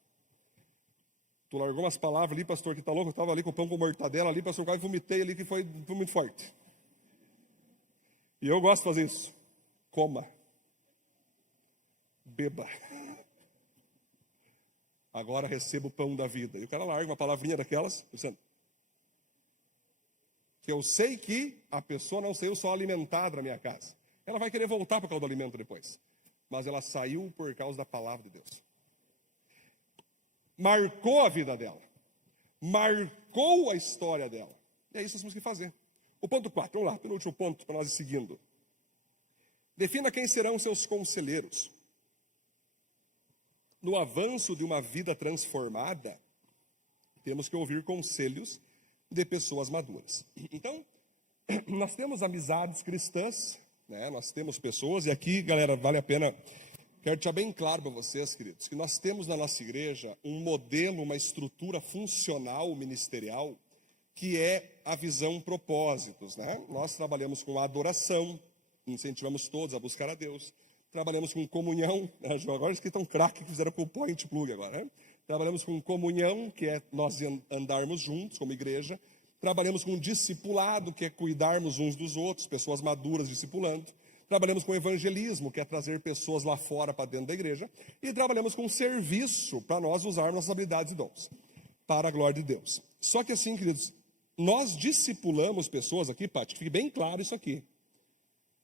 Tu largou umas palavras ali, pastor, que tá louco, eu estava ali com o pão com mortadela ali, pastor, quase vomitei ali, que foi muito forte. E eu gosto de fazer isso. Coma. Beba. Agora receba o pão da vida. E o cara larga uma palavrinha daquelas, pensando, que eu sei que a pessoa não saiu só alimentada na minha casa. Ela vai querer voltar por causa do alimento depois. Mas ela saiu por causa da palavra de Deus. Marcou a vida dela. Marcou a história dela. E é isso que nós temos que fazer. O ponto 4, vamos lá, pelo último ponto para nós ir seguindo. Defina quem serão seus conselheiros. No avanço de uma vida transformada, temos que ouvir conselhos de pessoas maduras. Então, nós temos amizades cristãs, né? Nós temos pessoas, e aqui, galera, vale a pena, quero deixar bem claro para vocês, queridos, que nós temos na nossa igreja um modelo, uma estrutura funcional ministerial, que é a visão propósitos, né? Nós trabalhamos com a adoração, incentivamos todos a buscar a Deus. Trabalhamos com comunhão, agora eles que estão craque que fizeram com o point plug agora, né? Trabalhamos com comunhão, que é nós andarmos juntos como igreja. Trabalhamos com discipulado, que é cuidarmos uns dos outros, pessoas maduras discipulando. Trabalhamos com evangelismo, que é trazer pessoas lá fora para dentro da igreja. E trabalhamos com serviço, para nós usarmos nossas habilidades e dons, para a glória de Deus. Só que assim, queridos, nós discipulamos pessoas aqui, Paty, que fique bem claro isso aqui.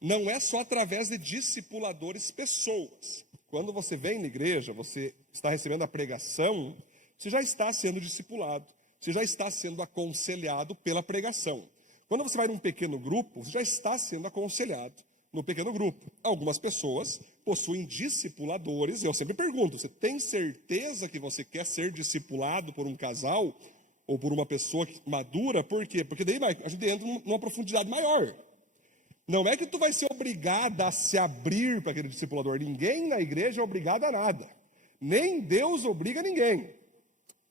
Não é só através de discipuladores pessoas. Quando você vem na igreja, você está recebendo a pregação, você já está sendo discipulado. Você já está sendo aconselhado pela pregação. Quando você vai num pequeno grupo, você já está sendo aconselhado no pequeno grupo. Algumas pessoas possuem discipuladores. Eu sempre pergunto, você tem certeza que você quer ser discipulado por um casal ou por uma pessoa madura? Por quê? Porque daí a gente entra numa profundidade maior. Não é que tu vai ser obrigado a se abrir para aquele discipulador. Ninguém na igreja é obrigado a nada. Nem Deus obriga ninguém.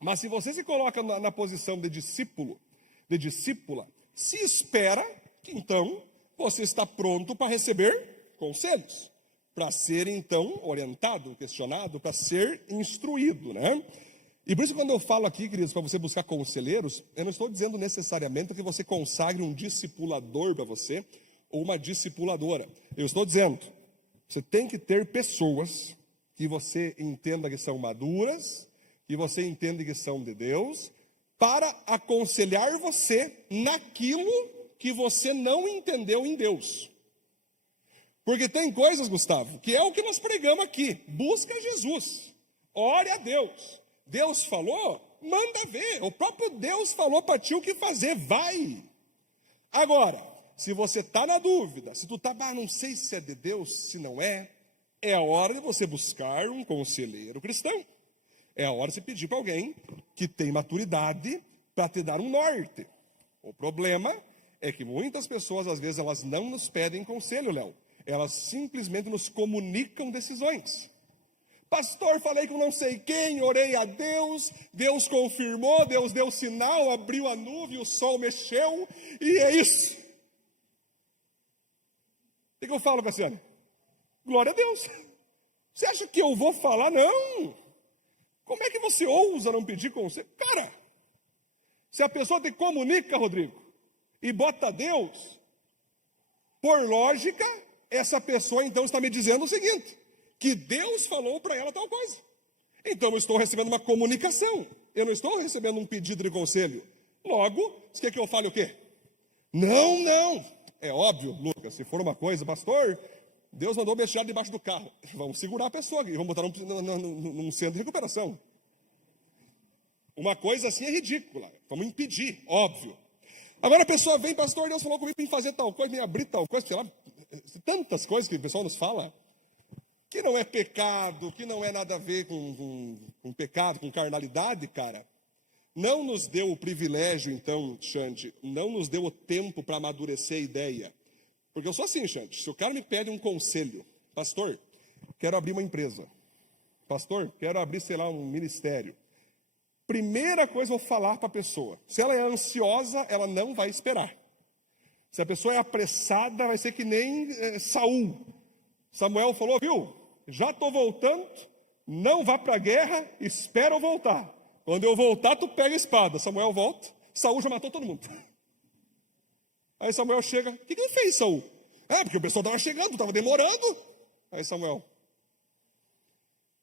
Mas se você se coloca na posição de discípulo, de discípula, se espera que então você está pronto para receber conselhos, para ser então orientado, questionado, para ser instruído, né? E por isso quando eu falo aqui, queridos, para você buscar conselheiros, eu não estou dizendo necessariamente que você consagre um discipulador para você, ou uma discipuladora. Eu estou dizendo, você tem que ter pessoas que você entenda que são maduras, que você entende que são de Deus, para aconselhar você naquilo que você não entendeu em Deus. Porque tem coisas, Gustavo, que é o que nós pregamos aqui. Busca Jesus. Ore a Deus. Deus falou, manda ver. O próprio Deus falou para ti o que fazer. Vai. Agora, se você está na dúvida, se tu está, não sei se é de Deus, se não é, é a hora de você buscar um conselheiro cristão. É a hora de você pedir para alguém que tem maturidade para te dar um norte. O problema é que muitas pessoas, às vezes, elas não nos pedem conselho, Léo. Elas simplesmente nos comunicam decisões. Pastor, falei com não sei quem, orei a Deus, Deus confirmou, Deus deu sinal, abriu a nuvem, o sol mexeu, e é isso. O que eu falo, Cassiano? Glória a Deus. Você acha que eu vou falar? Não. Como é que você ousa não pedir conselho? Cara, se a pessoa te comunica, Rodrigo, e bota Deus, por lógica, essa pessoa então está me dizendo o seguinte, que Deus falou para ela tal coisa. Então eu estou recebendo uma comunicação, eu não estou recebendo um pedido de conselho. Logo, você quer que eu fale o quê? Não. É óbvio, Lucas, se for uma coisa, pastor, Deus mandou mexer debaixo do carro. Vamos segurar a pessoa aqui, vamos botar num centro de recuperação. Uma coisa assim é ridícula, vamos impedir, óbvio. Agora a pessoa vem, pastor, Deus falou comigo para fazer tal coisa, me abrir tal coisa, sei lá, tantas coisas que o pessoal nos fala, que não é pecado, que não é nada a ver com pecado, com carnalidade, cara. Não nos deu o privilégio, então, Xande, não nos deu o tempo para amadurecer a ideia. Porque eu sou assim, Xande, se o cara me pede um conselho, pastor, quero abrir uma empresa. Pastor, quero abrir, sei lá, um ministério. Primeira coisa eu vou falar para a pessoa. Se ela é ansiosa, ela não vai esperar. Se a pessoa é apressada, vai ser que nem Saul. Samuel falou, viu, já estou voltando, não vá para a guerra, espera eu voltar. Quando eu voltar, tu pega a espada. Samuel volta, Saul já matou todo mundo. Aí Samuel chega, o que ele fez, Saul? Porque o pessoal estava chegando, estava demorando. Aí Samuel,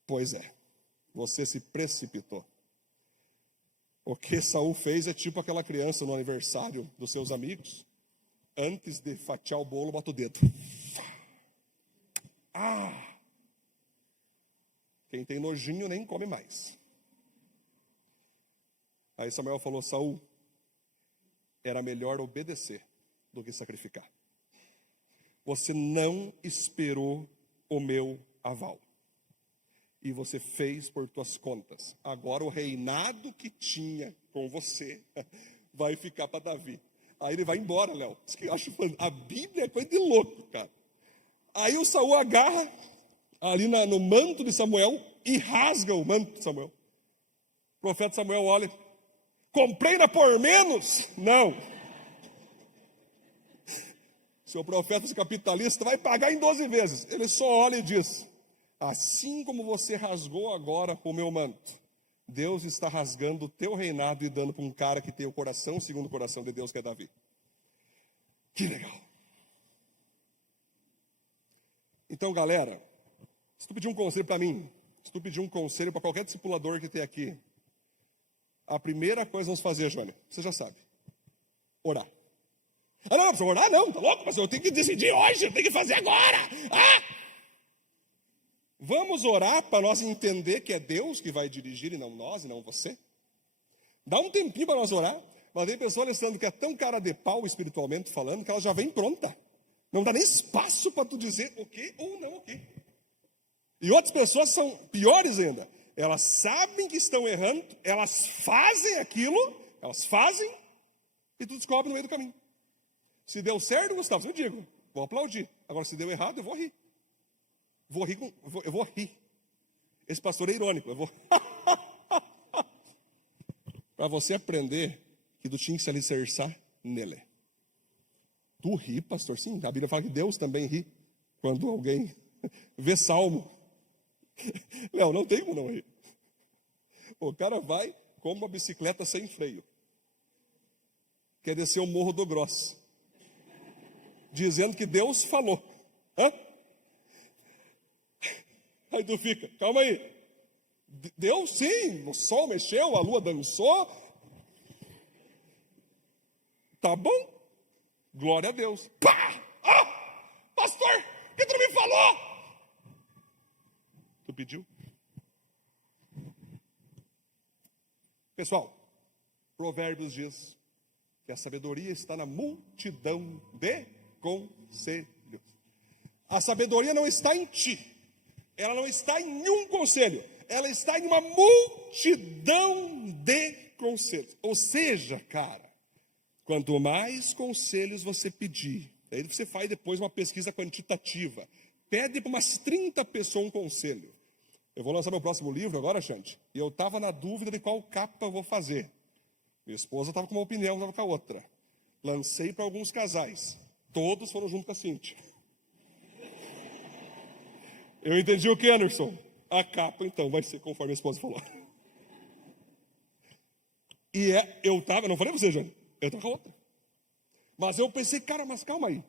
pois é, você se precipitou. O que Saul fez é tipo aquela criança no aniversário dos seus amigos, antes de fatiar o bolo, bota o dedo. Quem tem nojinho nem come mais. Aí Samuel falou, Saul, era melhor obedecer do que sacrificar. Você não esperou o meu aval. E você fez por tuas contas. Agora o reinado que tinha com você vai ficar para Davi. Aí ele vai embora, Léo. A Bíblia é coisa de louco, cara. Aí o Saul agarra ali no manto de Samuel e rasga o manto de Samuel. O profeta Samuel olha, comprei-na por menos? Não. Seu profeta capitalista vai pagar em 12 vezes. Ele só olha e diz, assim como você rasgou agora o meu manto, Deus está rasgando o teu reinado e dando para um cara que tem o coração segundo o coração de Deus, que é Davi. Que legal. Então, galera, se tu pedir um conselho para mim, se tu pedir um conselho para qualquer discipulador que tem aqui, a primeira coisa que vamos fazer, Jônia, você já sabe, orar. Ah, não, precisa orar não, tá louco? Mas eu tenho que decidir hoje, eu tenho que fazer agora. Vamos orar para nós entender que é Deus que vai dirigir e não nós, e não você. Dá um tempinho para nós orar. Mas tem pessoa, Alessandro, que é tão cara de pau espiritualmente falando, que ela já vem pronta. Não dá nem espaço para tu dizer o que ou não o que. E outras pessoas são piores ainda. Elas sabem que estão errando, elas fazem aquilo, e tu descobre no meio do caminho. Se deu certo, Gustavo, eu digo, vou aplaudir. Agora, se deu errado, eu vou rir. Eu vou rir. Esse pastor é irônico, eu vou... Para você aprender que tu tinha que se alicerçar nele. Tu ri, pastor? Sim, a Bíblia fala que Deus também ri quando alguém vê Salmo. Léo, não tem como não rir. O cara vai com uma bicicleta sem freio. Quer descer o Morro do Grosso. Dizendo que Deus falou. Aí tu fica, calma aí. Deus sim, o sol mexeu, a lua dançou. Tá bom? Glória a Deus. Pá! Pastor, o que tu me falou? Tu pediu? Pessoal, Provérbios diz que a sabedoria está na multidão de conselhos. A sabedoria não está em ti. Ela não está em um conselho. Ela está em uma multidão de conselhos. Ou seja, cara, quanto mais conselhos você pedir, aí você faz depois uma pesquisa quantitativa. Pede para umas 30 pessoas um conselho. Eu vou lançar meu próximo livro agora, Xande, e eu estava na dúvida de qual capa eu vou fazer. Minha esposa estava com uma opinião, estava com a outra. Lancei para alguns casais. Todos foram junto com a Cíntia. Eu entendi o que, Anderson? A capa, então, vai ser conforme a esposa falou. E eu estava, não falei pra você, João, eu estava com a outra. Mas eu pensei, cara, mas calma aí.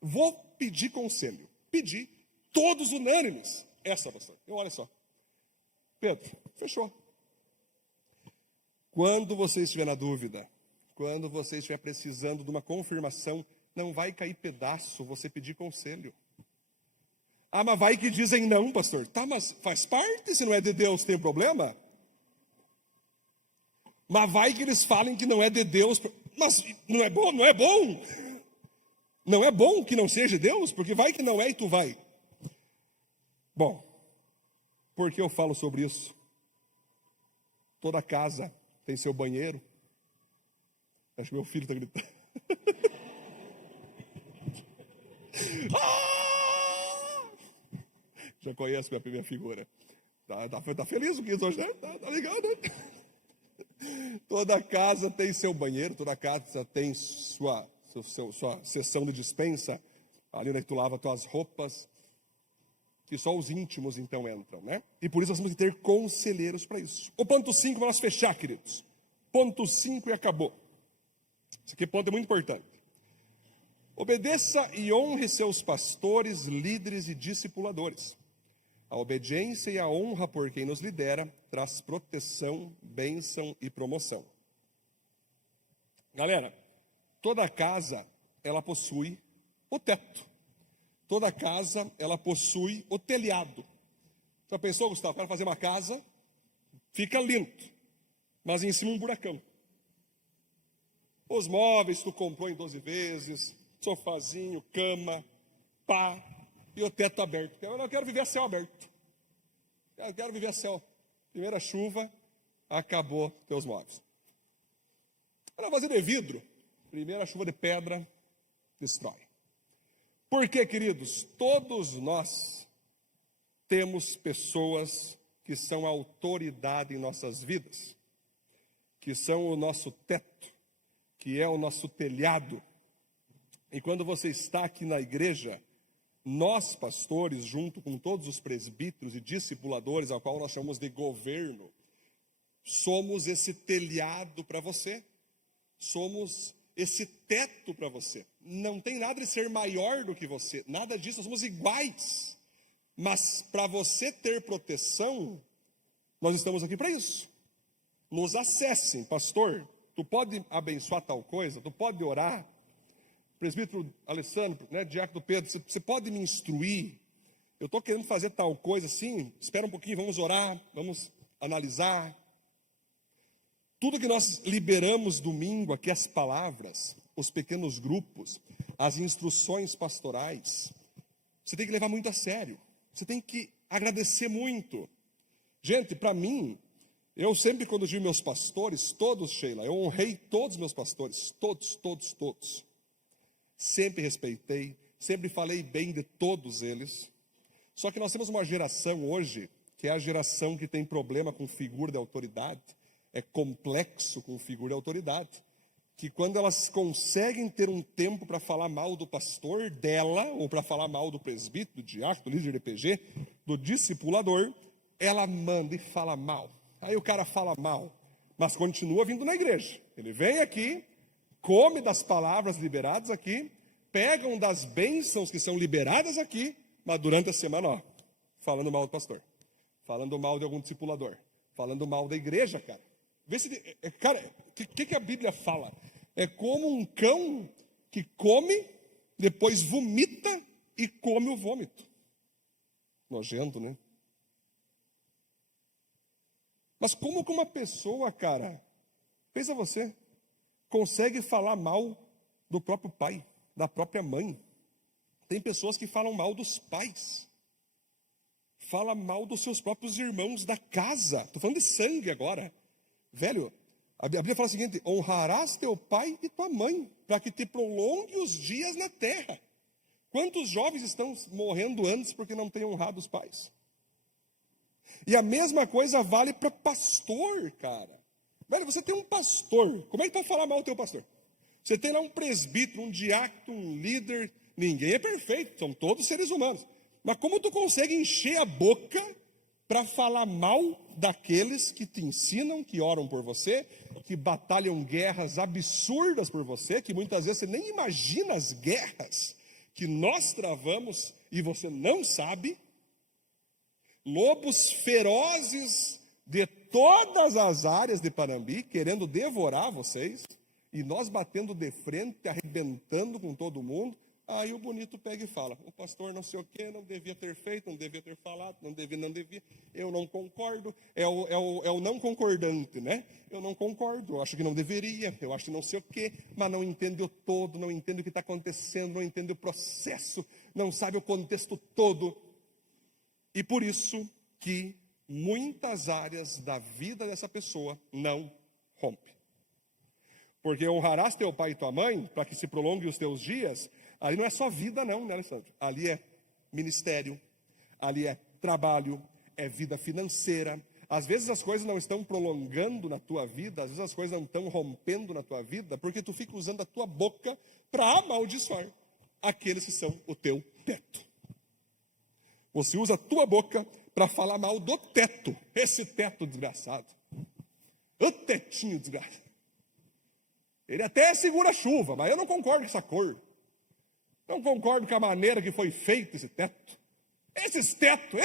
Vou pedir conselho. Pedi, todos unânimes. Essa, pastor. Então, olha só. Pedro, fechou. Quando você estiver na dúvida, quando você estiver precisando de uma confirmação, não vai cair pedaço você pedir conselho. Ah, mas vai que dizem não, pastor. Tá, mas faz parte, se não é de Deus, tem problema? Mas vai que eles falem que não é de Deus. Mas não é bom, não é bom. Não é bom que não seja Deus, porque vai que não é e tu vai. Bom, por que eu falo sobre isso? Toda casa tem seu banheiro. Acho que meu filho está gritando. Já conhece minha figura. Tá feliz o que hoje, né? Tá ligado, né? Toda casa tem seu banheiro, toda casa tem sua seção de dispensa, ali onde tu lava tuas roupas, e só os íntimos então entram, né? E por isso nós temos que ter conselheiros para isso. O ponto 5, para nós fechar, queridos. Ponto 5 e acabou. Esse aqui ponto é muito importante. Obedeça e honre seus pastores, líderes e discipuladores. A obediência e a honra por quem nos lidera traz proteção, bênção e promoção. Galera, toda casa, ela possui o teto. Toda casa, ela possui o telhado. Já pensou, Gustavo? Quero fazer uma casa, fica lindo, mas em cima um buracão. Os móveis tu comprou em 12 vezes, sofazinho, cama, pá, e o teto aberto. Eu quero viver a céu aberto. Eu quero viver a céu. Primeira chuva, acabou teus móveis. Quando a vasilha é vidro, primeiro a chuva de pedra destrói. Por quê, queridos? Todos nós temos pessoas que são autoridade em nossas vidas, que são o nosso teto, que é o nosso telhado. E quando você está aqui na igreja, nós, pastores, junto com todos os presbíteros e discipuladores, ao qual nós chamamos de governo, somos esse telhado para você, somos esse teto para você. Não tem nada de ser maior do que você, nada disso, nós somos iguais. Mas para você ter proteção, nós estamos aqui para isso. Nos acessem, pastor, tu pode abençoar tal coisa, tu pode orar. Presbítero Alessandro, né, diácono Pedro, você pode me instruir? Eu estou querendo fazer tal coisa assim, espera um pouquinho, vamos orar, vamos analisar. Tudo que nós liberamos domingo aqui, as palavras, os pequenos grupos, as instruções pastorais, você tem que levar muito a sério. Você tem que agradecer muito. Gente, para mim, eu sempre quando digo meus pastores, todos, Sheila, eu honrei todos os meus pastores, todos. Sempre respeitei, sempre falei bem de todos eles. Só que nós temos uma geração hoje, que é a geração que tem problema com figura de autoridade, é complexo com figura de autoridade, que quando elas conseguem ter um tempo para falar mal do pastor dela, ou para falar mal do presbítero, do diácono, do líder de PG, do discipulador, ela manda e fala mal. Aí o cara fala mal, mas continua vindo na igreja. Ele vem aqui, come das palavras liberadas aqui, pegam das bênçãos que são liberadas aqui, mas durante a semana, ó, falando mal do pastor, falando mal de algum discipulador, falando mal da igreja, cara. Vê se, cara, o que a Bíblia fala? É como um cão que come, depois vomita e come o vômito. Nojento, né? Mas como que uma pessoa, cara, pensa você, consegue falar mal do próprio pai, da própria mãe? Tem pessoas que falam mal dos pais, falam mal dos seus próprios irmãos da casa. Estou falando de sangue agora. Velho, a Bíblia fala o seguinte: honrarás teu pai e tua mãe, para que te prolongue os dias na terra. Quantos jovens estão morrendo antes porque não têm honrado os pais? E a mesma coisa vale para pastor, cara. Velho, você tem um pastor, como é que tu vai falar mal do teu pastor? Você tem lá um presbítero, um diácono, um líder, ninguém é perfeito, são todos seres humanos. Mas como tu consegue encher a boca para falar mal daqueles que te ensinam, que oram por você, que batalham guerras absurdas por você, que muitas vezes você nem imagina as guerras que nós travamos e você não sabe? Lobos ferozes de todas as áreas de Panambi, querendo devorar vocês, e nós batendo de frente, arrebentando com todo mundo. Aí o bonito pega e fala: o pastor não sei o que, não devia ter feito, não devia ter falado, não devia, eu não concordo, é o não concordante, né? Eu não concordo, eu acho que não deveria, eu acho que não sei o que, mas não entende o todo, não entende o que está acontecendo, não entende o processo, não sabe o contexto todo. E por isso que muitas áreas da vida dessa pessoa não rompe. Porque honrarás teu pai e tua mãe, para que se prolongue os teus dias. Ali não é só vida não, né, Alessandro? Ali é ministério, ali é trabalho, é vida financeira. Às vezes as coisas não estão prolongando na tua vida, às vezes as coisas não estão rompendo na tua vida, porque tu fica usando a tua boca para amaldiçoar aqueles que são o teu teto. Você usa a tua boca para falar mal do teto, esse teto desgraçado. O tetinho desgraçado. Ele até segura a chuva, mas eu não concordo com essa cor. Não concordo com a maneira que foi feito esse teto. Esses tetos.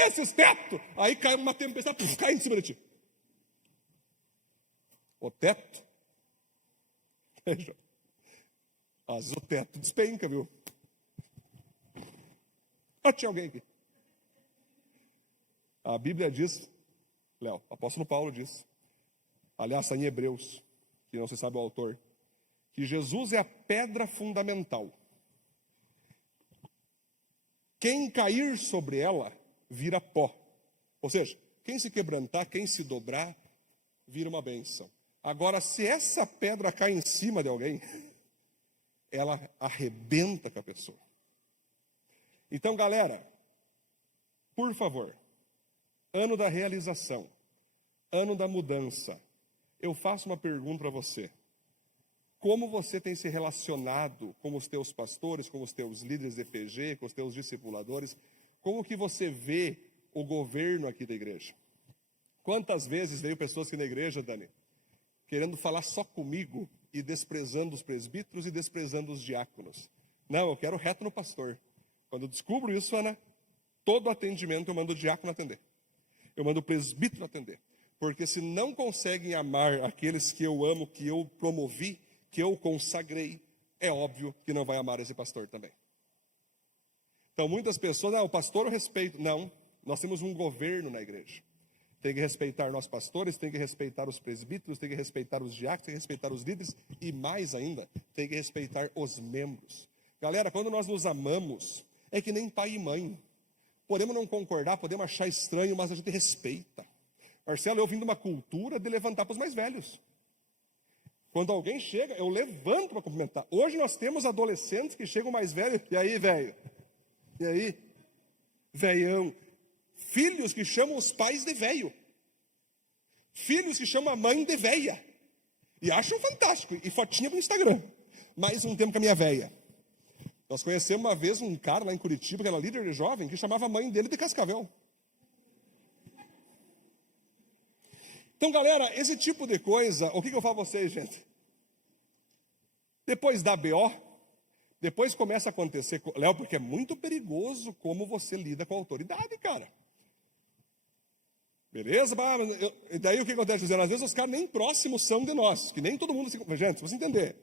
Aí cai uma tempestade, cai em cima de ti. O teto. Veja. Às vezes o teto despenca, viu? Tinha alguém aqui. A Bíblia diz, Léo, o apóstolo Paulo diz, aliás, está em Hebreus, que não se sabe o autor, que Jesus é a pedra fundamental. Quem cair sobre ela, vira pó. Ou seja, quem se quebrantar, quem se dobrar, vira uma bênção. Agora, se essa pedra cai em cima de alguém, ela arrebenta com a pessoa. Então, galera, por favor, ano da realização, ano da mudança, eu faço uma pergunta para você. Como você tem se relacionado com os teus pastores, com os teus líderes de EPG, com os teus discipuladores? Como que você vê o governo aqui da igreja? Quantas vezes veio pessoas aqui na igreja, Dani, querendo falar só comigo e desprezando os presbíteros e desprezando os diáconos? Não, eu quero reto no pastor. Quando eu descubro isso, Ana, todo atendimento eu mando o diácono atender. Eu mando o presbítero atender. Porque se não conseguem amar aqueles que eu amo, que eu promovi, que eu consagrei, é óbvio que não vai amar esse pastor também. Então muitas pessoas, o pastor eu respeito. Não, nós temos um governo na igreja. Tem que respeitar nós pastores, tem que respeitar os presbíteros, tem que respeitar os diáconos, tem que respeitar os líderes e mais ainda, tem que respeitar os membros. Galera, quando nós nos amamos, é que nem pai e mãe. Podemos não concordar, podemos achar estranho, mas a gente respeita. Marcelo, eu vim de uma cultura de levantar para os mais velhos. Quando alguém chega, eu levanto para cumprimentar. Hoje nós temos adolescentes que chegam mais velhos. E aí, velho? E aí? Velhão. Filhos que chamam os pais de velho. Filhos que chamam a mãe de véia. E acham fantástico. E fotinha para o Instagram. Mais um tempo com a minha véia. Nós conhecemos uma vez um cara lá em Curitiba, que era líder de jovem, que chamava a mãe dele de Cascavel. Então, galera, esse tipo de coisa, o que eu falo para vocês, gente? Depois da BO, depois começa a acontecer, Léo, porque é muito perigoso como você lida com a autoridade, cara. Beleza? E daí o que acontece? Às vezes os caras nem próximos são de nós, que nem todo mundo... Gente, se você entender,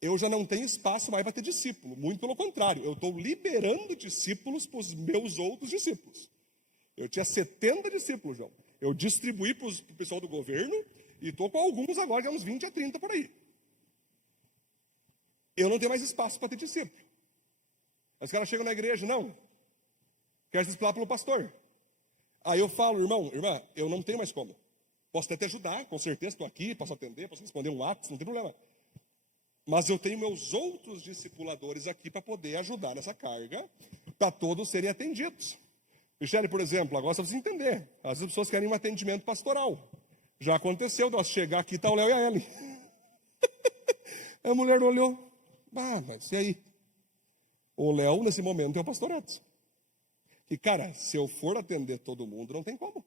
eu já não tenho espaço mais para ter discípulo, muito pelo contrário, eu estou liberando discípulos para os meus outros discípulos. Eu tinha 70 discípulos, João. Eu distribuí para o pessoal do governo e estou com alguns agora, que é uns 20 a 30 por aí. Eu não tenho mais espaço para ter discípulo. Os caras chegam na igreja, não, quero se discipular pelo pastor. Aí eu falo, irmão, irmã, eu não tenho mais como. Posso até te ajudar, com certeza, estou aqui, posso atender, posso responder um WhatsApp, não tem problema. Mas eu tenho meus outros discipuladores aqui para poder ajudar nessa carga, para todos serem atendidos. Michele, por exemplo, agora você precisa entender. As pessoas querem um atendimento pastoral. Já aconteceu de nós chegar aqui, está o Léo e a Eli. A mulher olhou. Mas e aí? O Léo, nesse momento, é o pastor Edson. E, cara, se eu for atender todo mundo, não tem como.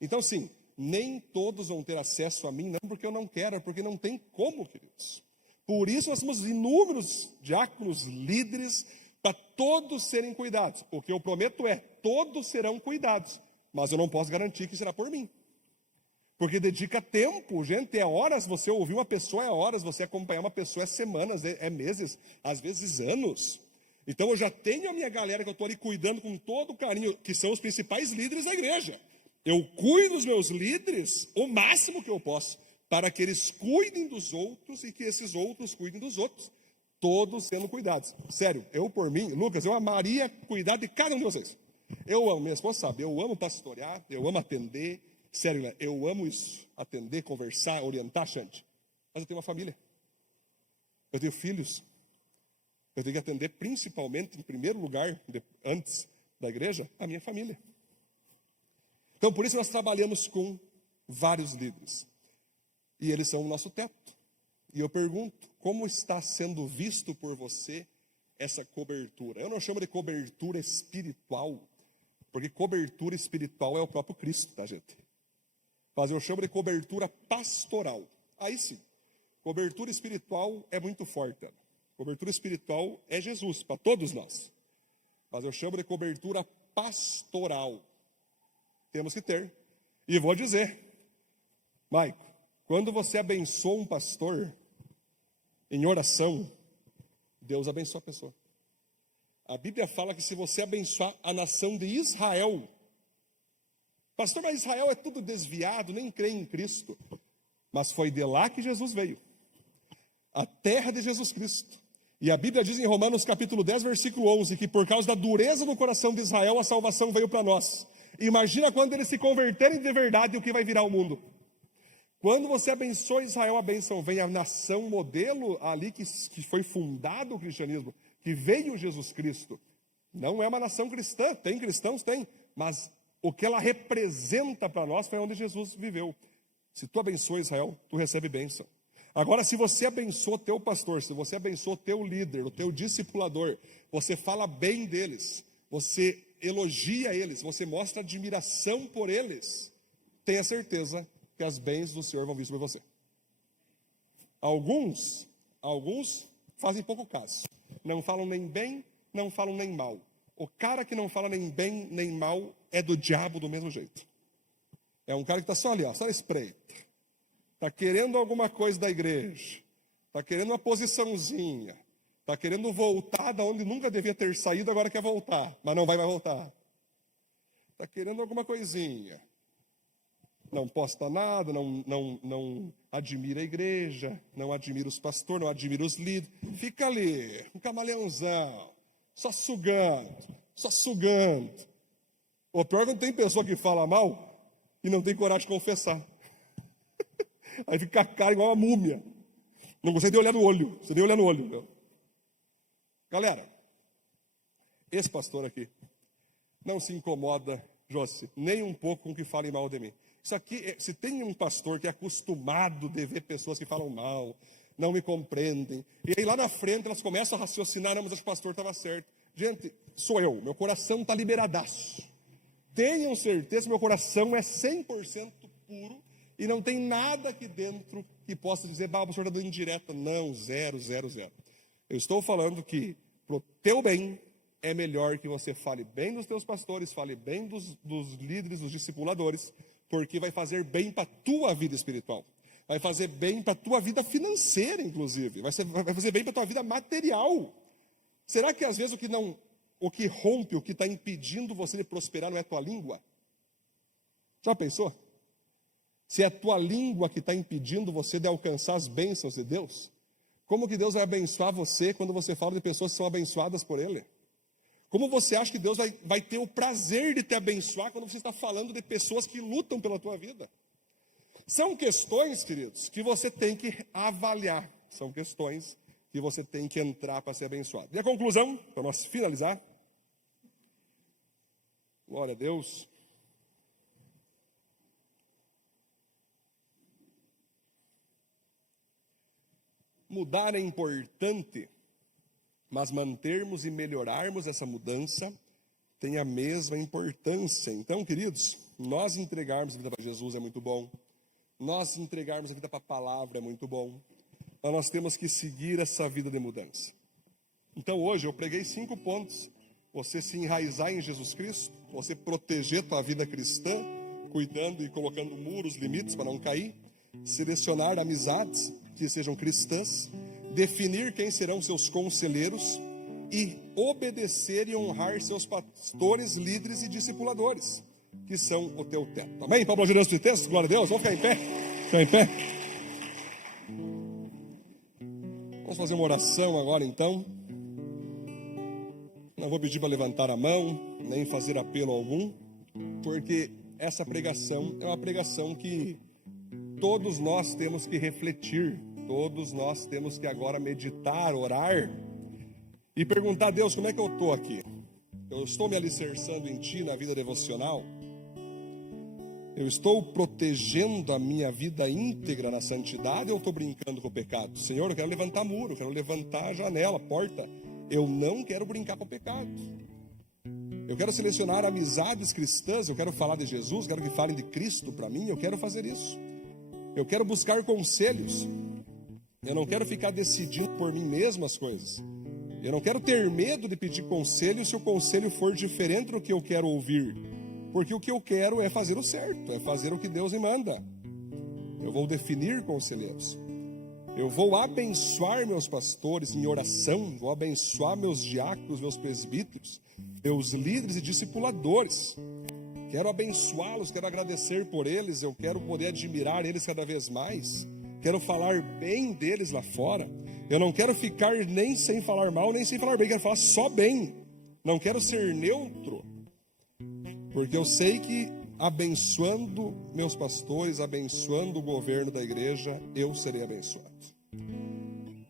Então, sim, nem todos vão ter acesso a mim, não porque eu não quero, é porque não tem como, queridos. Por isso nós temos inúmeros diáconos, líderes, para todos serem cuidados. O que eu prometo é, todos serão cuidados, mas eu não posso garantir que será por mim. Porque dedica tempo, gente, é horas você ouvir uma pessoa, é horas você acompanhar uma pessoa, é semanas, é meses, às vezes anos. Então eu já tenho a minha galera que eu estou ali cuidando com todo carinho, que são os principais líderes da igreja. Eu cuido dos meus líderes o máximo que eu posso, para que eles cuidem dos outros e que esses outros cuidem dos outros. Todos sendo cuidados. Sério, eu por mim, Lucas, eu amaria cuidar de cada um de vocês. Eu amo, minha esposa sabe, eu amo pastorear, eu amo atender. Sério, né? Eu amo isso, atender, conversar, orientar, gente. Mas eu tenho uma família. Eu tenho filhos. Eu tenho que atender principalmente, em primeiro lugar, antes da igreja, a minha família. Então, por isso nós trabalhamos com vários líderes. E eles são o nosso teto. E eu pergunto, como está sendo visto por você essa cobertura? Eu não chamo de cobertura espiritual, porque cobertura espiritual é o próprio Cristo, tá, gente? Mas eu chamo de cobertura pastoral. Aí sim, cobertura espiritual é muito forte. Cobertura espiritual é Jesus, para todos nós. Mas eu chamo de cobertura pastoral. Temos que ter. E vou dizer, Maico, quando você abençoa um pastor em oração, Deus abençoa a pessoa. A Bíblia fala que se você abençoar a nação de Israel, pastor, mas Israel é tudo desviado, nem crê em Cristo. Mas foi de lá que Jesus veio. A terra de Jesus Cristo. E a Bíblia diz em Romanos capítulo 10, versículo 11, que por causa da dureza no coração de Israel, a salvação veio para nós. Imagina quando eles se converterem de verdade, o que vai virar o mundo. Quando você abençoa Israel, a bênção vem. A nação modelo ali que foi fundado o cristianismo, que veio Jesus Cristo. Não é uma nação cristã, tem cristãos, tem, mas o que ela representa para nós foi onde Jesus viveu. Se tu abençoa Israel, tu recebe bênção. Agora, se você abençoa teu pastor, se você abençoa teu líder, o teu discipulador, você fala bem deles, você elogia eles, você mostra admiração por eles, tenha certeza que as bênçãos do Senhor vão vir sobre você. Alguns fazem pouco caso, não falam nem bem, não falam nem mal. O cara que não fala nem bem nem mal é do diabo do mesmo jeito. É um cara que está só ali, só na espreita. Está querendo alguma coisa da igreja, está querendo uma posiçãozinha, está querendo voltar da onde nunca devia ter saído, agora quer voltar, mas não vai mais voltar. Está querendo alguma coisinha, não posta nada, não admira a igreja, não admira os pastores, não admira os líderes, fica ali, um camaleãozão, só sugando. O pior é quando tem pessoa que fala mal e não tem coragem de confessar. Aí fica a cara igual uma múmia. Não consegue nem olhar no olho. Você nem olhar no olho. Meu. Galera, esse pastor aqui não se incomoda, José, nem um pouco com que falem mal de mim. Isso aqui, se tem um pastor que é acostumado de ver pessoas que falam mal, não me compreendem, e aí lá na frente elas começam a raciocinar, não, mas esse pastor estava certo. Gente, sou eu, meu coração está liberadaço. Tenham certeza que meu coração é 100% puro, e não tem nada aqui dentro que possa dizer, o pastor está dando indireta. Não, zero. Eu estou falando que para o teu bem é melhor que você fale bem dos teus pastores, fale bem dos líderes, dos discipuladores, porque vai fazer bem para a tua vida espiritual. Vai fazer bem para a tua vida financeira, inclusive. Vai fazer bem para a tua vida material. Será que às vezes o que rompe, o que está impedindo você de prosperar não é a tua língua? Já pensou? Se é a tua língua que está impedindo você de alcançar as bênçãos de Deus, como que Deus vai abençoar você quando você fala de pessoas que são abençoadas por Ele? Como você acha que Deus vai ter o prazer de te abençoar quando você está falando de pessoas que lutam pela tua vida? São questões, queridos, que você tem que avaliar. São questões que você tem que entrar para ser abençoado. E a conclusão, para nós finalizar. Glória a Deus. Mudar é importante, mas mantermos e melhorarmos essa mudança tem a mesma importância. Então, queridos, nós entregarmos a vida para Jesus é muito bom. Nós entregarmos a vida para a palavra é muito bom. Mas nós temos que seguir essa vida de mudança. Então, hoje eu preguei 5 pontos. Você se enraizar em Jesus Cristo, você proteger tua vida cristã, cuidando e colocando muros, limites para não cair, selecionar amizades que sejam cristãs, definir quem serão seus conselheiros e obedecer e honrar seus pastores, líderes e discipuladores, que são o teu teto. Amém? Pablo ajuda esse texto? Glória a Deus. Vamos ficar em pé? Ficar em pé? Vamos fazer uma oração agora então. Não vou pedir para levantar a mão, nem fazer apelo algum, porque essa pregação é uma pregação que todos nós temos que refletir, todos nós temos que agora meditar, orar e perguntar a Deus, como é que eu estou aqui? Eu estou me alicerçando em Ti na vida devocional? Eu estou protegendo a minha vida íntegra na santidade ou eu estou brincando com o pecado? Senhor, eu quero levantar muro, eu quero levantar a janela, a porta. Eu não quero brincar com o pecado. Eu quero selecionar amizades cristãs, eu quero falar de Jesus, quero que falem de Cristo para mim, eu quero fazer isso. Eu quero buscar conselhos. Eu não quero ficar decidindo por mim mesmo as coisas. Eu não quero ter medo de pedir conselho se o conselho for diferente do que eu quero ouvir. Porque o que eu quero é fazer o certo, é fazer o que Deus me manda. Eu vou definir conselheiros. Eu vou abençoar meus pastores em oração, vou abençoar meus diáconos, meus presbíteros, meus líderes e discipuladores. Quero abençoá-los, quero agradecer por eles, eu quero poder admirar eles cada vez mais. Quero falar bem deles lá fora. Eu não quero ficar nem sem falar mal, nem sem falar bem, quero falar só bem. Não quero ser neutro, porque eu sei que abençoando meus pastores, abençoando o governo da igreja, eu serei abençoado.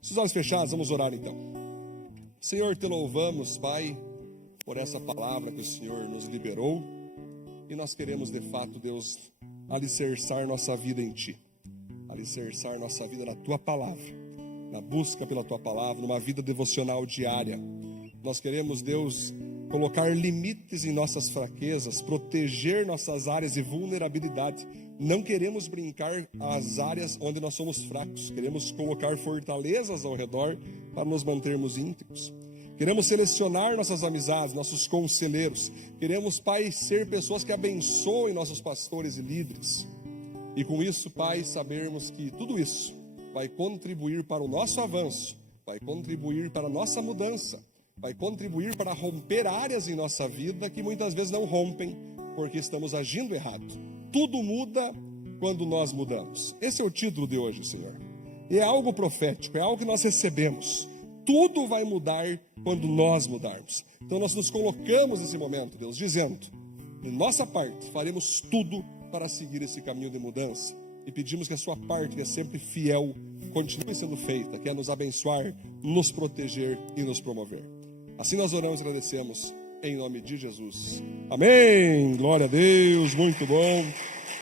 Se os olhos fechados, vamos orar então. Senhor, te louvamos, Pai, por essa palavra que o Senhor nos liberou, e nós queremos de fato, Deus, alicerçar nossa vida em Ti, alicerçar nossa vida na Tua palavra, na busca pela Tua palavra, numa vida devocional diária. Nós queremos, Deus, colocar limites em nossas fraquezas, proteger nossas áreas de vulnerabilidade. Não queremos brincar as áreas onde nós somos fracos. Queremos colocar fortalezas ao redor para nos mantermos íntegros. Queremos selecionar nossas amizades, nossos conselheiros. Queremos, Pai, ser pessoas que abençoem nossos pastores e líderes. E com isso, Pai, sabermos que tudo isso vai contribuir para o nosso avanço, vai contribuir para a nossa mudança, vai contribuir para romper áreas em nossa vida que muitas vezes não rompem porque estamos agindo errado. Tudo muda quando nós mudamos. Esse é o título de hoje, Senhor. E é algo profético, é algo que nós recebemos. Tudo vai mudar quando nós mudarmos. Então nós nos colocamos nesse momento, Deus, dizendo, de nossa parte, faremos tudo para seguir esse caminho de mudança. E pedimos que a sua parte, que é sempre fiel, continue sendo feita, que é nos abençoar, nos proteger e nos promover. Assim nós oramos e agradecemos, em nome de Jesus. Amém. Glória a Deus, muito bom.